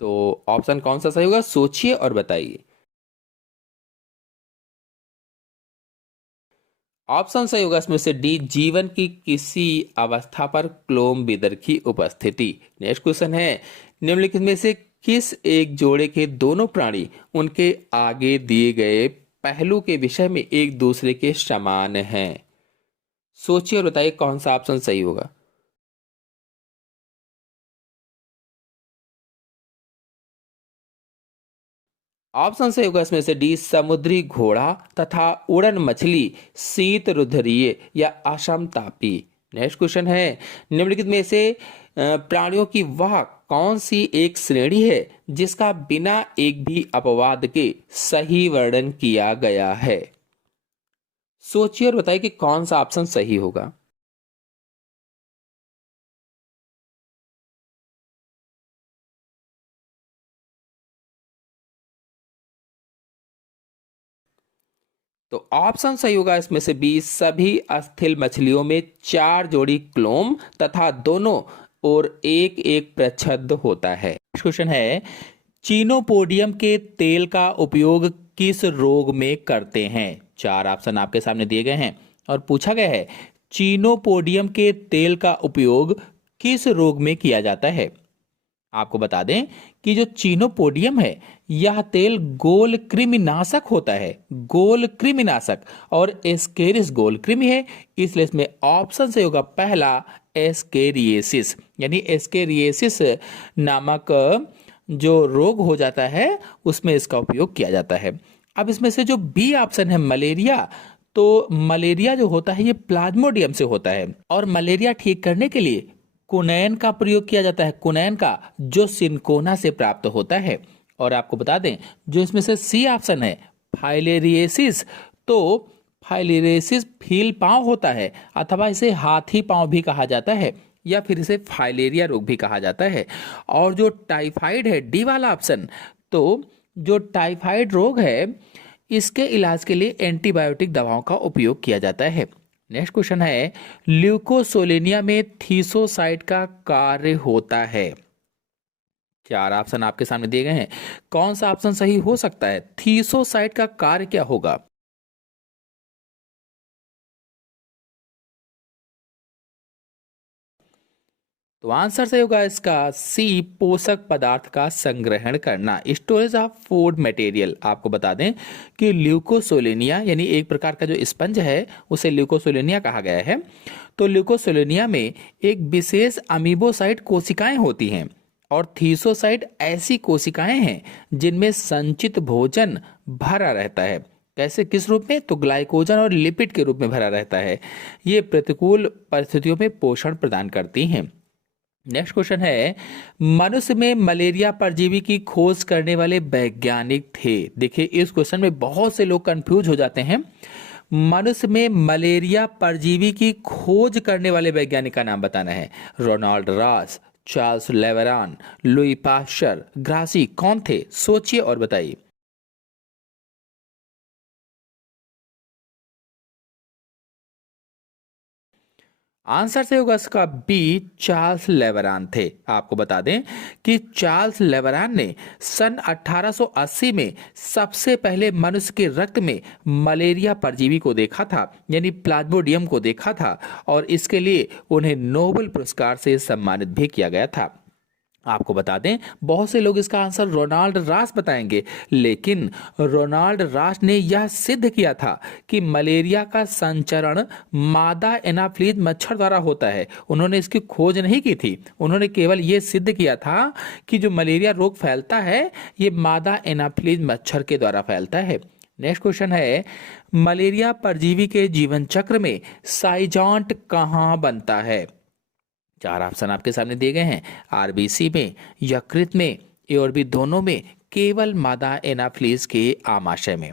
तो ऑप्शन कौन सा सही होगा, सोचिए और बताइए। ऑप्शन सही होगा इसमें से डी, जीवन की किसी अवस्था पर क्लोम विदर की उपस्थिति। नेक्स्ट क्वेश्चन है, निम्नलिखित में से किस एक जोड़े के दोनों प्राणी उनके आगे दिए गए पहलू के विषय में एक दूसरे के समान हैं? सोचिए और बताइए कौन सा ऑप्शन सही होगा। ऑप्शन सही होगा इसमें से डी, समुद्री घोड़ा तथा उड़न मछली शीत रुधिरीय या असमतापी। नेक्स्ट क्वेश्चन है, निम्नलिखित में से प्राणियों की वह कौन सी एक श्रेणी है जिसका बिना एक भी अपवाद के सही वर्णन किया गया है? सोचिए और बताइए कि कौन सा ऑप्शन सही होगा। तो ऑप्शन सही होगा इसमें से बी, सभी अस्थिल मछलियों में चार जोड़ी क्लोम तथा दोनों और एक एक प्रच्छद होता है। क्वेश्चन है, चीनोपोडियम के तेल का उपयोग किस रोग में करते हैं? चार ऑप्शन आपके सामने दिए गए हैं और पूछा गया है, चीनोपोडियम के तेल का उपयोग किस रोग में किया जाता है? आपको बता दें कि जो चीनोपोडियम है यह तेल गोल कृमिनाशक होता है, गोल कृमिनाशक, और एस्केरिस गोल कृमि है, इसलिए इसमें ऑप्शन से होगा पहला, एस्केरिएसिस। यानी एस्केरिएसिस नामक जो रोग हो जाता है उसमें इसका उपयोग किया जाता है। अब इसमें से जो बी ऑप्शन है, मलेरिया, तो मलेरिया जो होता है ये प्लाज्मोडियम से होता है और मलेरिया ठीक करने के लिए कुनैन का प्रयोग किया जाता है, कुनैन का, जो सिनकोना से प्राप्त होता है। और आपको बता दें जो इसमें से सी ऑप्शन है, फाइलेरिएसिस, तो फाइलेरिएसिस फील पांव होता है अथवा इसे हाथी पांव भी कहा जाता है या फिर इसे फाइलेरिया रोग भी कहा जाता है। और जो टाइफाइड है, डी वाला ऑप्शन, तो जो टाइफाइड रोग है इसके इलाज के लिए एंटीबायोटिक दवाओं का उपयोग किया जाता है। नेक्स्ट क्वेश्चन है, ल्यूकोसोलेनिया में थीसोसाइट का कार्य होता है। चार ऑप्शन आपके सामने दिए गए हैं, कौन सा ऑप्शन सही हो सकता है? थीसोसाइट का कार्य क्या होगा? तो आंसर सही होगा इसका सी, पोषक पदार्थ का संग्रहण करना, स्टोरेज ऑफ फूड मटेरियल। आपको बता दें कि ल्यूकोसोलेनिया यानी एक प्रकार का जो स्पंज है उसे ल्यूकोसोलेनिया कहा गया है। तो ल्यूकोसोलेनिया में एक विशेष अमीबोसाइट कोशिकाएं होती हैं और थीसोसाइट ऐसी कोशिकाएं हैं जिनमें संचित भोजन भरा रहता है। कैसे, किस रूप में? तो ग्लाइकोजन और लिपिड के रूप में भरा रहता है। ये प्रतिकूल परिस्थितियों में पोषण प्रदान करती हैं। नेक्स्ट क्वेश्चन है, मनुष्य में मलेरिया परजीवी की खोज करने वाले वैज्ञानिक थे। देखिए इस क्वेश्चन में बहुत से लोग कंफ्यूज हो जाते हैं। मनुष्य में मलेरिया परजीवी की खोज करने वाले वैज्ञानिक का नाम बताना है। Ronald Ross, Charles Laveran, Louis Pasteur, Grassi, कौन थे? सोचिए और बताइए। आंसर से होगा इसका बी, चार्ल्स लेवरान थे। आपको बता दें कि चार्ल्स लेवरान ने सन 1880 में सबसे पहले मनुष्य के रक्त में मलेरिया परजीवी को देखा था, यानी प्लाज्मोडियम को देखा था, और इसके लिए उन्हें नोबेल पुरस्कार से सम्मानित भी किया गया था। आपको बता दें, बहुत से लोग इसका आंसर रोनाल्ड रास बताएंगे, लेकिन रोनाल्ड रास ने यह सिद्ध किया था कि मलेरिया का संचरण मादा एनाफ्लीज मच्छर द्वारा होता है। उन्होंने इसकी खोज नहीं की थी, उन्होंने केवल यह सिद्ध किया था कि जो मलेरिया रोग फैलता है ये मादा एनाफ्लीज मच्छर के द्वारा फैलता है। नेक्स्ट क्वेश्चन है, मलेरिया परजीवी के जीवन चक्र में साइजांट कहाँ बनता है? चार ऑप्शन आपके सामने दिए गए हैं। आरबीसी में, यकृत में, ए और बी दोनों में, केवल मादा एनाफ्लीज के आमाशय में।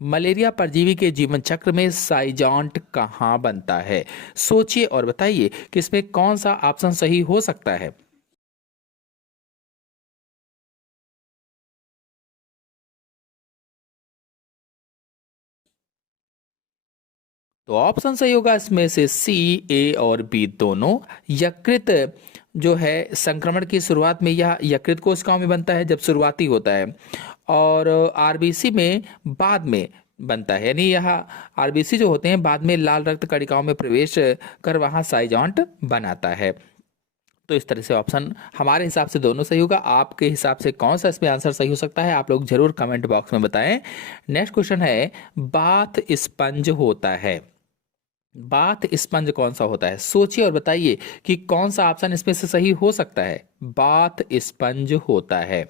मलेरिया परजीवी के जीवन चक्र में साइजांट कहाँ बनता है? सोचिए और बताइए कि इसमें कौन सा ऑप्शन सही हो सकता है। तो ऑप्शन सही होगा इसमें से सी, ए और बी दोनों। यकृत जो है संक्रमण की शुरुआत में यह यकृत कोशिकाओं में बनता है जब शुरुआती होता है, और आरबीसी में बाद में बनता है, यानी यह आरबीसी जो होते हैं बाद में लाल रक्त कणिकाओं में प्रवेश कर वहां साइजांट बनाता है। तो इस तरह से ऑप्शन हमारे हिसाब से दोनों सही होगा। आपके हिसाब से कौन सा इसमें आंसर सही हो सकता है, आप लोग जरूर कमेंट बॉक्स में बताएं। नेक्स्ट क्वेश्चन है, बाथ स्पंज होता है। बाथ स्पंज कौन सा होता है? सोचिए और बताइए कि कौन सा ऑप्शन इसमें से सही हो सकता है। बाथ स्पंज होता है।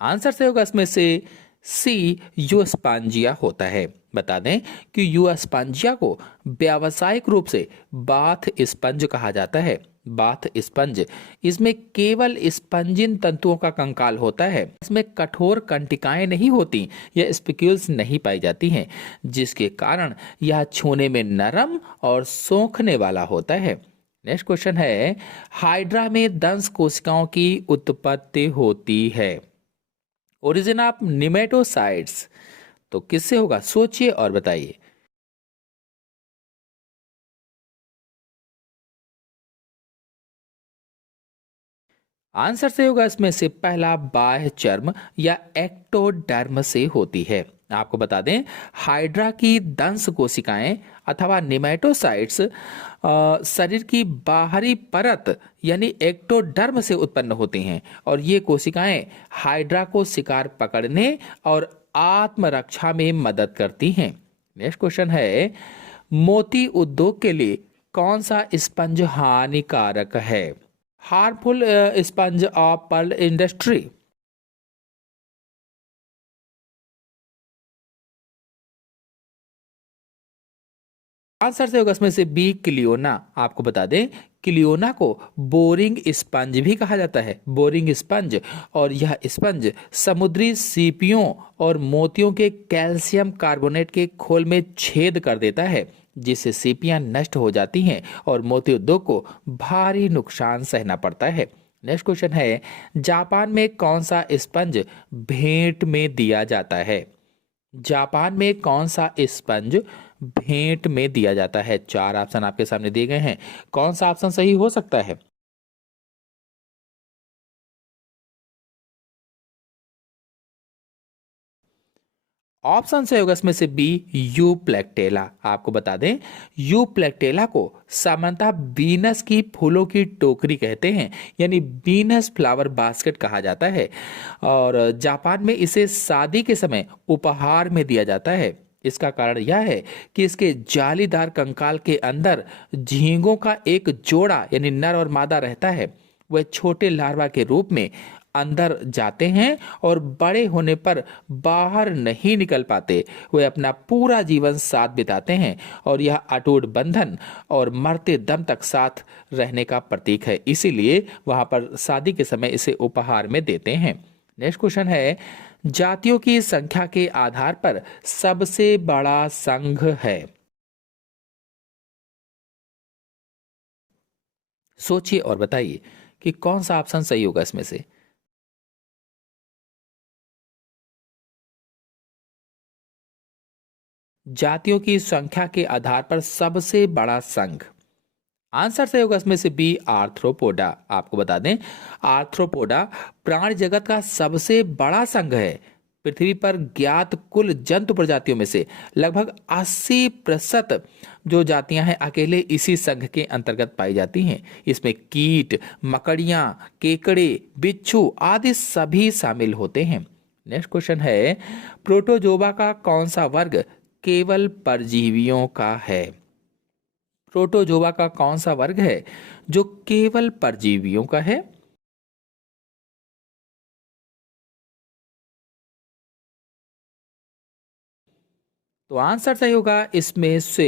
आंसर से होगा इसमें से सी, यूस्पांजिया होता है। बता दें कि यूस्पांजिया को व्यावसायिक रूप से बाथ स्पंज कहा जाता है। बाथ स्पंज, इसमें केवल स्पंजिन तंतुओं का कंकाल होता है, इसमें कठोर कंटिकाएं नहीं होती या स्पिक्यूल्स नहीं पाई जाती हैं, जिसके कारण यह छूने में नरम और सोखने वाला होता है। नेक्स्ट क्वेश्चन है, हाइड्रा में दंश कोशिकाओं की उत्पत्ति होती है। ओरिजिन ऑफ निमेटोसाइट्स तो किससे होगा? सोचिए और बताइए। आंसर से होगा इसमें से पहला बाह्य चर्म या एक्टोडर्म से होती है। आपको बता दें, हाइड्रा की दंश कोशिकाएं अथवा निमेटोसाइट्स शरीर की बाहरी परत यानी एक्टोडर्म से उत्पन्न होती हैं, और ये कोशिकाएं हाइड्रा को शिकार पकड़ने और आत्मरक्षा में मदद करती हैं। नेक्स्ट क्वेश्चन है, मोती उद्योग के लिए कौन सा स्पंज हानिकारक है? Harmful sponge of pearl industry. Answer से होगा इसमें से बी, क्लियोना। आपको बता दें, क्लियोना को बोरिंग स्पंज भी कहा जाता है, बोरिंग स्पंज, और यह स्पंज समुद्री सीपियों और मोतियों के कैल्शियम कार्बोनेट के खोल में छेद कर देता है, जिससे सीपियां नष्ट हो जाती हैं और मोती उद्योग को भारी नुकसान सहना पड़ता है। नेक्स्ट क्वेश्चन है, जापान में कौन सा स्पंज भेंट में दिया जाता है? जापान में कौन सा स्पंज भेंट में दिया जाता है? चार ऑप्शन आपके सामने दिए गए हैं, कौन सा ऑप्शन सही हो सकता है? ऑप्शन से होगा इसमें से बी, यू प्लेक्टेला। आपको बता दें, यू प्लेक्टेला को सामान्यतः बीनस की फूलों की टोकरी कहते हैं, यानी बीनस फ्लावर बास्केट कहा जाता है, और जापान में इसे शादी के समय उपहार में दिया जाता है। इसका कारण यह है कि इसके जालीदार कंकाल के अंदर झींगों का एक जोड़ा यानी नर और मादा रहता है। वह छोटे लार्वा के रूप में अंदर जाते हैं और बड़े होने पर बाहर नहीं निकल पाते। वे अपना पूरा जीवन साथ बिताते हैं और यह अटूट बंधन और मरते दम तक साथ रहने का प्रतीक है, इसीलिए वहां पर शादी के समय इसे उपहार में देते हैं। नेक्स्ट क्वेश्चन है, जातियों की संख्या के आधार पर सबसे बड़ा संघ है। सोचिए और बताइए कि कौन सा ऑप्शन सही होगा इसमें से। जातियों की संख्या के आधार पर सबसे बड़ा संघ, आंसर सही होगा इसमें से बी, आर्थ्रोपोडा। आपको बता दें, आर्थ्रोपोडा प्राणी जगत का सबसे बड़ा संघ है। पृथ्वी पर ज्ञात कुल जंतु प्रजातियों में से लगभग 80% जो जातियां हैं अकेले इसी संघ के अंतर्गत पाई जाती हैं। इसमें कीट, मकड़ियां, केकड़े, बिच्छू आदि सभी शामिल होते हैं। नेक्स्ट क्वेश्चन है, प्रोटोजोआ का कौन सा वर्ग केवल परजीवियों का है? प्रोटोजोआ का कौन सा वर्ग है जो केवल परजीवियों का है? तो आंसर सही होगा इसमें से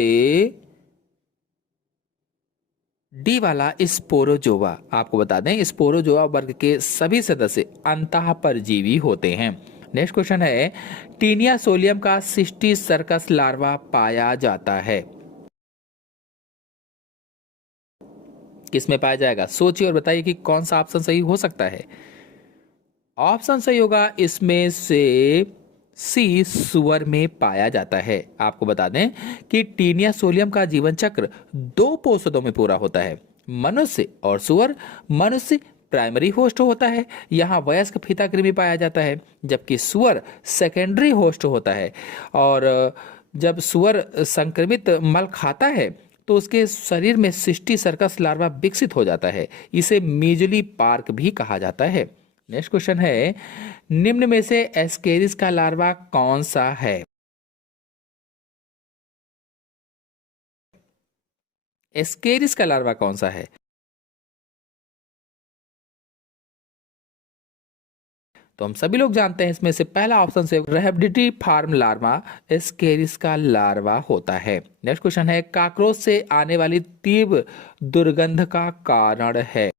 डी वाला स्पोरोजोआ। आपको बता दें स्पोरोजोआ वर्ग के सभी सदस्य अंतः परजीवी होते हैं। नेक्स्ट क्वेश्चन है, टीनिया सोलियम का सिस्टी सर्कस लार्वा पाया जाता है, किसमें पाया जाएगा? सोचिए और बताइए कि कौन सा ऑप्शन सही हो सकता है। ऑप्शन सही होगा इसमें से सी, सुअर में पाया जाता है। आपको बता दें कि टीनिया सोलियम का जीवन चक्र 2 पोषकों में पूरा होता है, मनुष्य और सुअर। मनुष्य प्राइमरी होस्ट होता है, यहाँ वयस्क फीता कृमि पाया जाता है, जबकि सुअर सेकेंडरी होस्ट होता है। और जब सुअर संक्रमित मल खाता है तो उसके शरीर में सिस्टी सर्कस लार्वा विकसित हो जाता है। इसे मीजली पार्क भी कहा जाता है। नेक्स्ट क्वेश्चन है, निम्न में से एस्केरिस का लार्वा कौन सा है? एस्केरिस का लार्वा कौन सा है? तो हम सभी लोग जानते हैं इसमें से पहला ऑप्शन से रेहबिडिटी फार्म लार्वा एस्केरिस का लार्वा होता है। नेक्स्ट क्वेश्चन है, काकरोच से आने वाली तीव्र दुर्गंध का कारण है?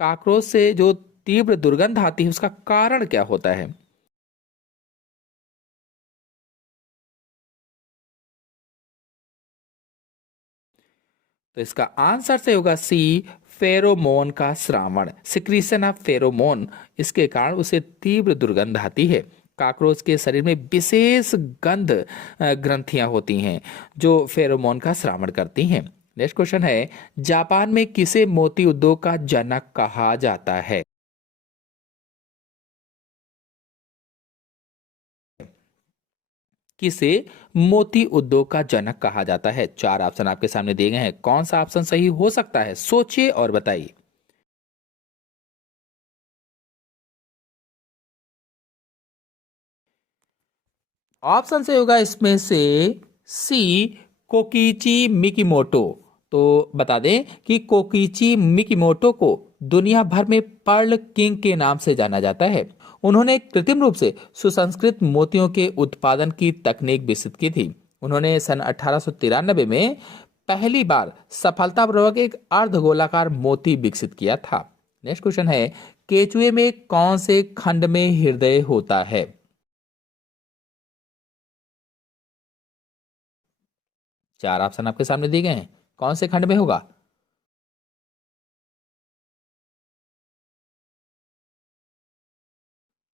काकरोच से जो तीव्र दुर्गंध आती है उसका कारण क्या होता है? तो इसका आंसर से होगा सी, फेरोमोन का श्रावण, सिक्रीशन ऑफ फेरोमोन। इसके कारण उसे तीव्र दुर्गंध आती है। काकरोच के शरीर में विशेष गंध ग्रंथियां होती हैं जो फेरोमोन का श्रावण करती हैं। नेक्स्ट क्वेश्चन है, जापान में किसे मोती उद्योग का जनक कहा जाता है? किसे मोती उद्योग का जनक कहा जाता है? 4 ऑप्शन आपके सामने दिए गए हैं, कौन सा ऑप्शन सही हो सकता है? सोचिए और बताइए। ऑप्शन से होगा इसमें से सी, कोकीची मिकीमोटो। तो बता दें कि कोकीची मिकीमोटो को दुनिया भर में पर्ल किंग के नाम से जाना जाता है। उन्होंने कृत्रिम रूप से सुसंस्कृत मोतियों के उत्पादन की तकनीक विकसित की थी। उन्होंने सन 1893 में पहली बार सफलतापूर्वक एक अर्धगोलाकार मोती विकसित किया था। नेक्स्ट क्वेश्चन है, केचुए में कौन से खंड में हृदय होता है? 4 ऑप्शन आपके सामने दिए गए हैं, कौन से खंड में होगा?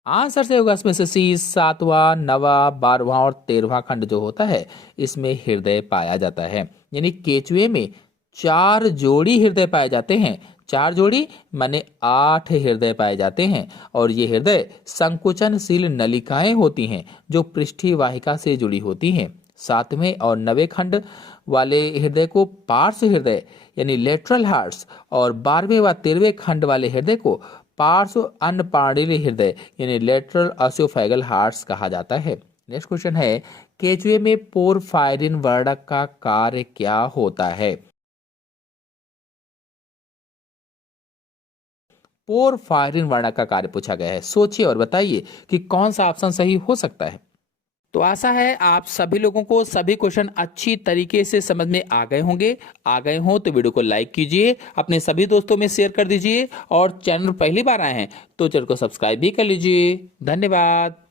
आंसर से होगा इसमें से सी, 7वां, 9वां, 12वां और 13वां खंड जो होता है इसमें हृदय पाया जाता है। यानी केचुए में 4 जोड़ी हृदय पाए जाते हैं। 4 जोड़ी माने 8 हृदय पाए जाते हैं। और ये हृदय संकुचनशील नलिकाएं होती हैं जो पृष्ठीय वाहिका से जुड़ी होती हैं। 7वें और 9वें खंड वाले हृदय को पार्श्व हृदय यानी लेटरल हार्ट्स और 12वें व 13वें खंड वाले हृदय को पार्श्व अन्नपार्णिल हृदय यानी लेटरल ऑसियोफेगल हार्ट्स कहा जाता है। नेक्स्ट क्वेश्चन है, केचुए में पोरफायरिन वर्णक का कार्य क्या होता है? पोरफायरिन वर्णक का कार्य पूछा गया है, सोचिए और बताइए कि कौन सा ऑप्शन सही हो सकता है। तो आशा है आप सभी लोगों को सभी क्वेश्चन अच्छी तरीके से समझ में आ गए होंगे। आ गए हो तो वीडियो को लाइक कीजिए, अपने सभी दोस्तों में शेयर कर दीजिए और चैनल पहली बार आए हैं तो चैनल को सब्सक्राइब भी कर लीजिए। धन्यवाद।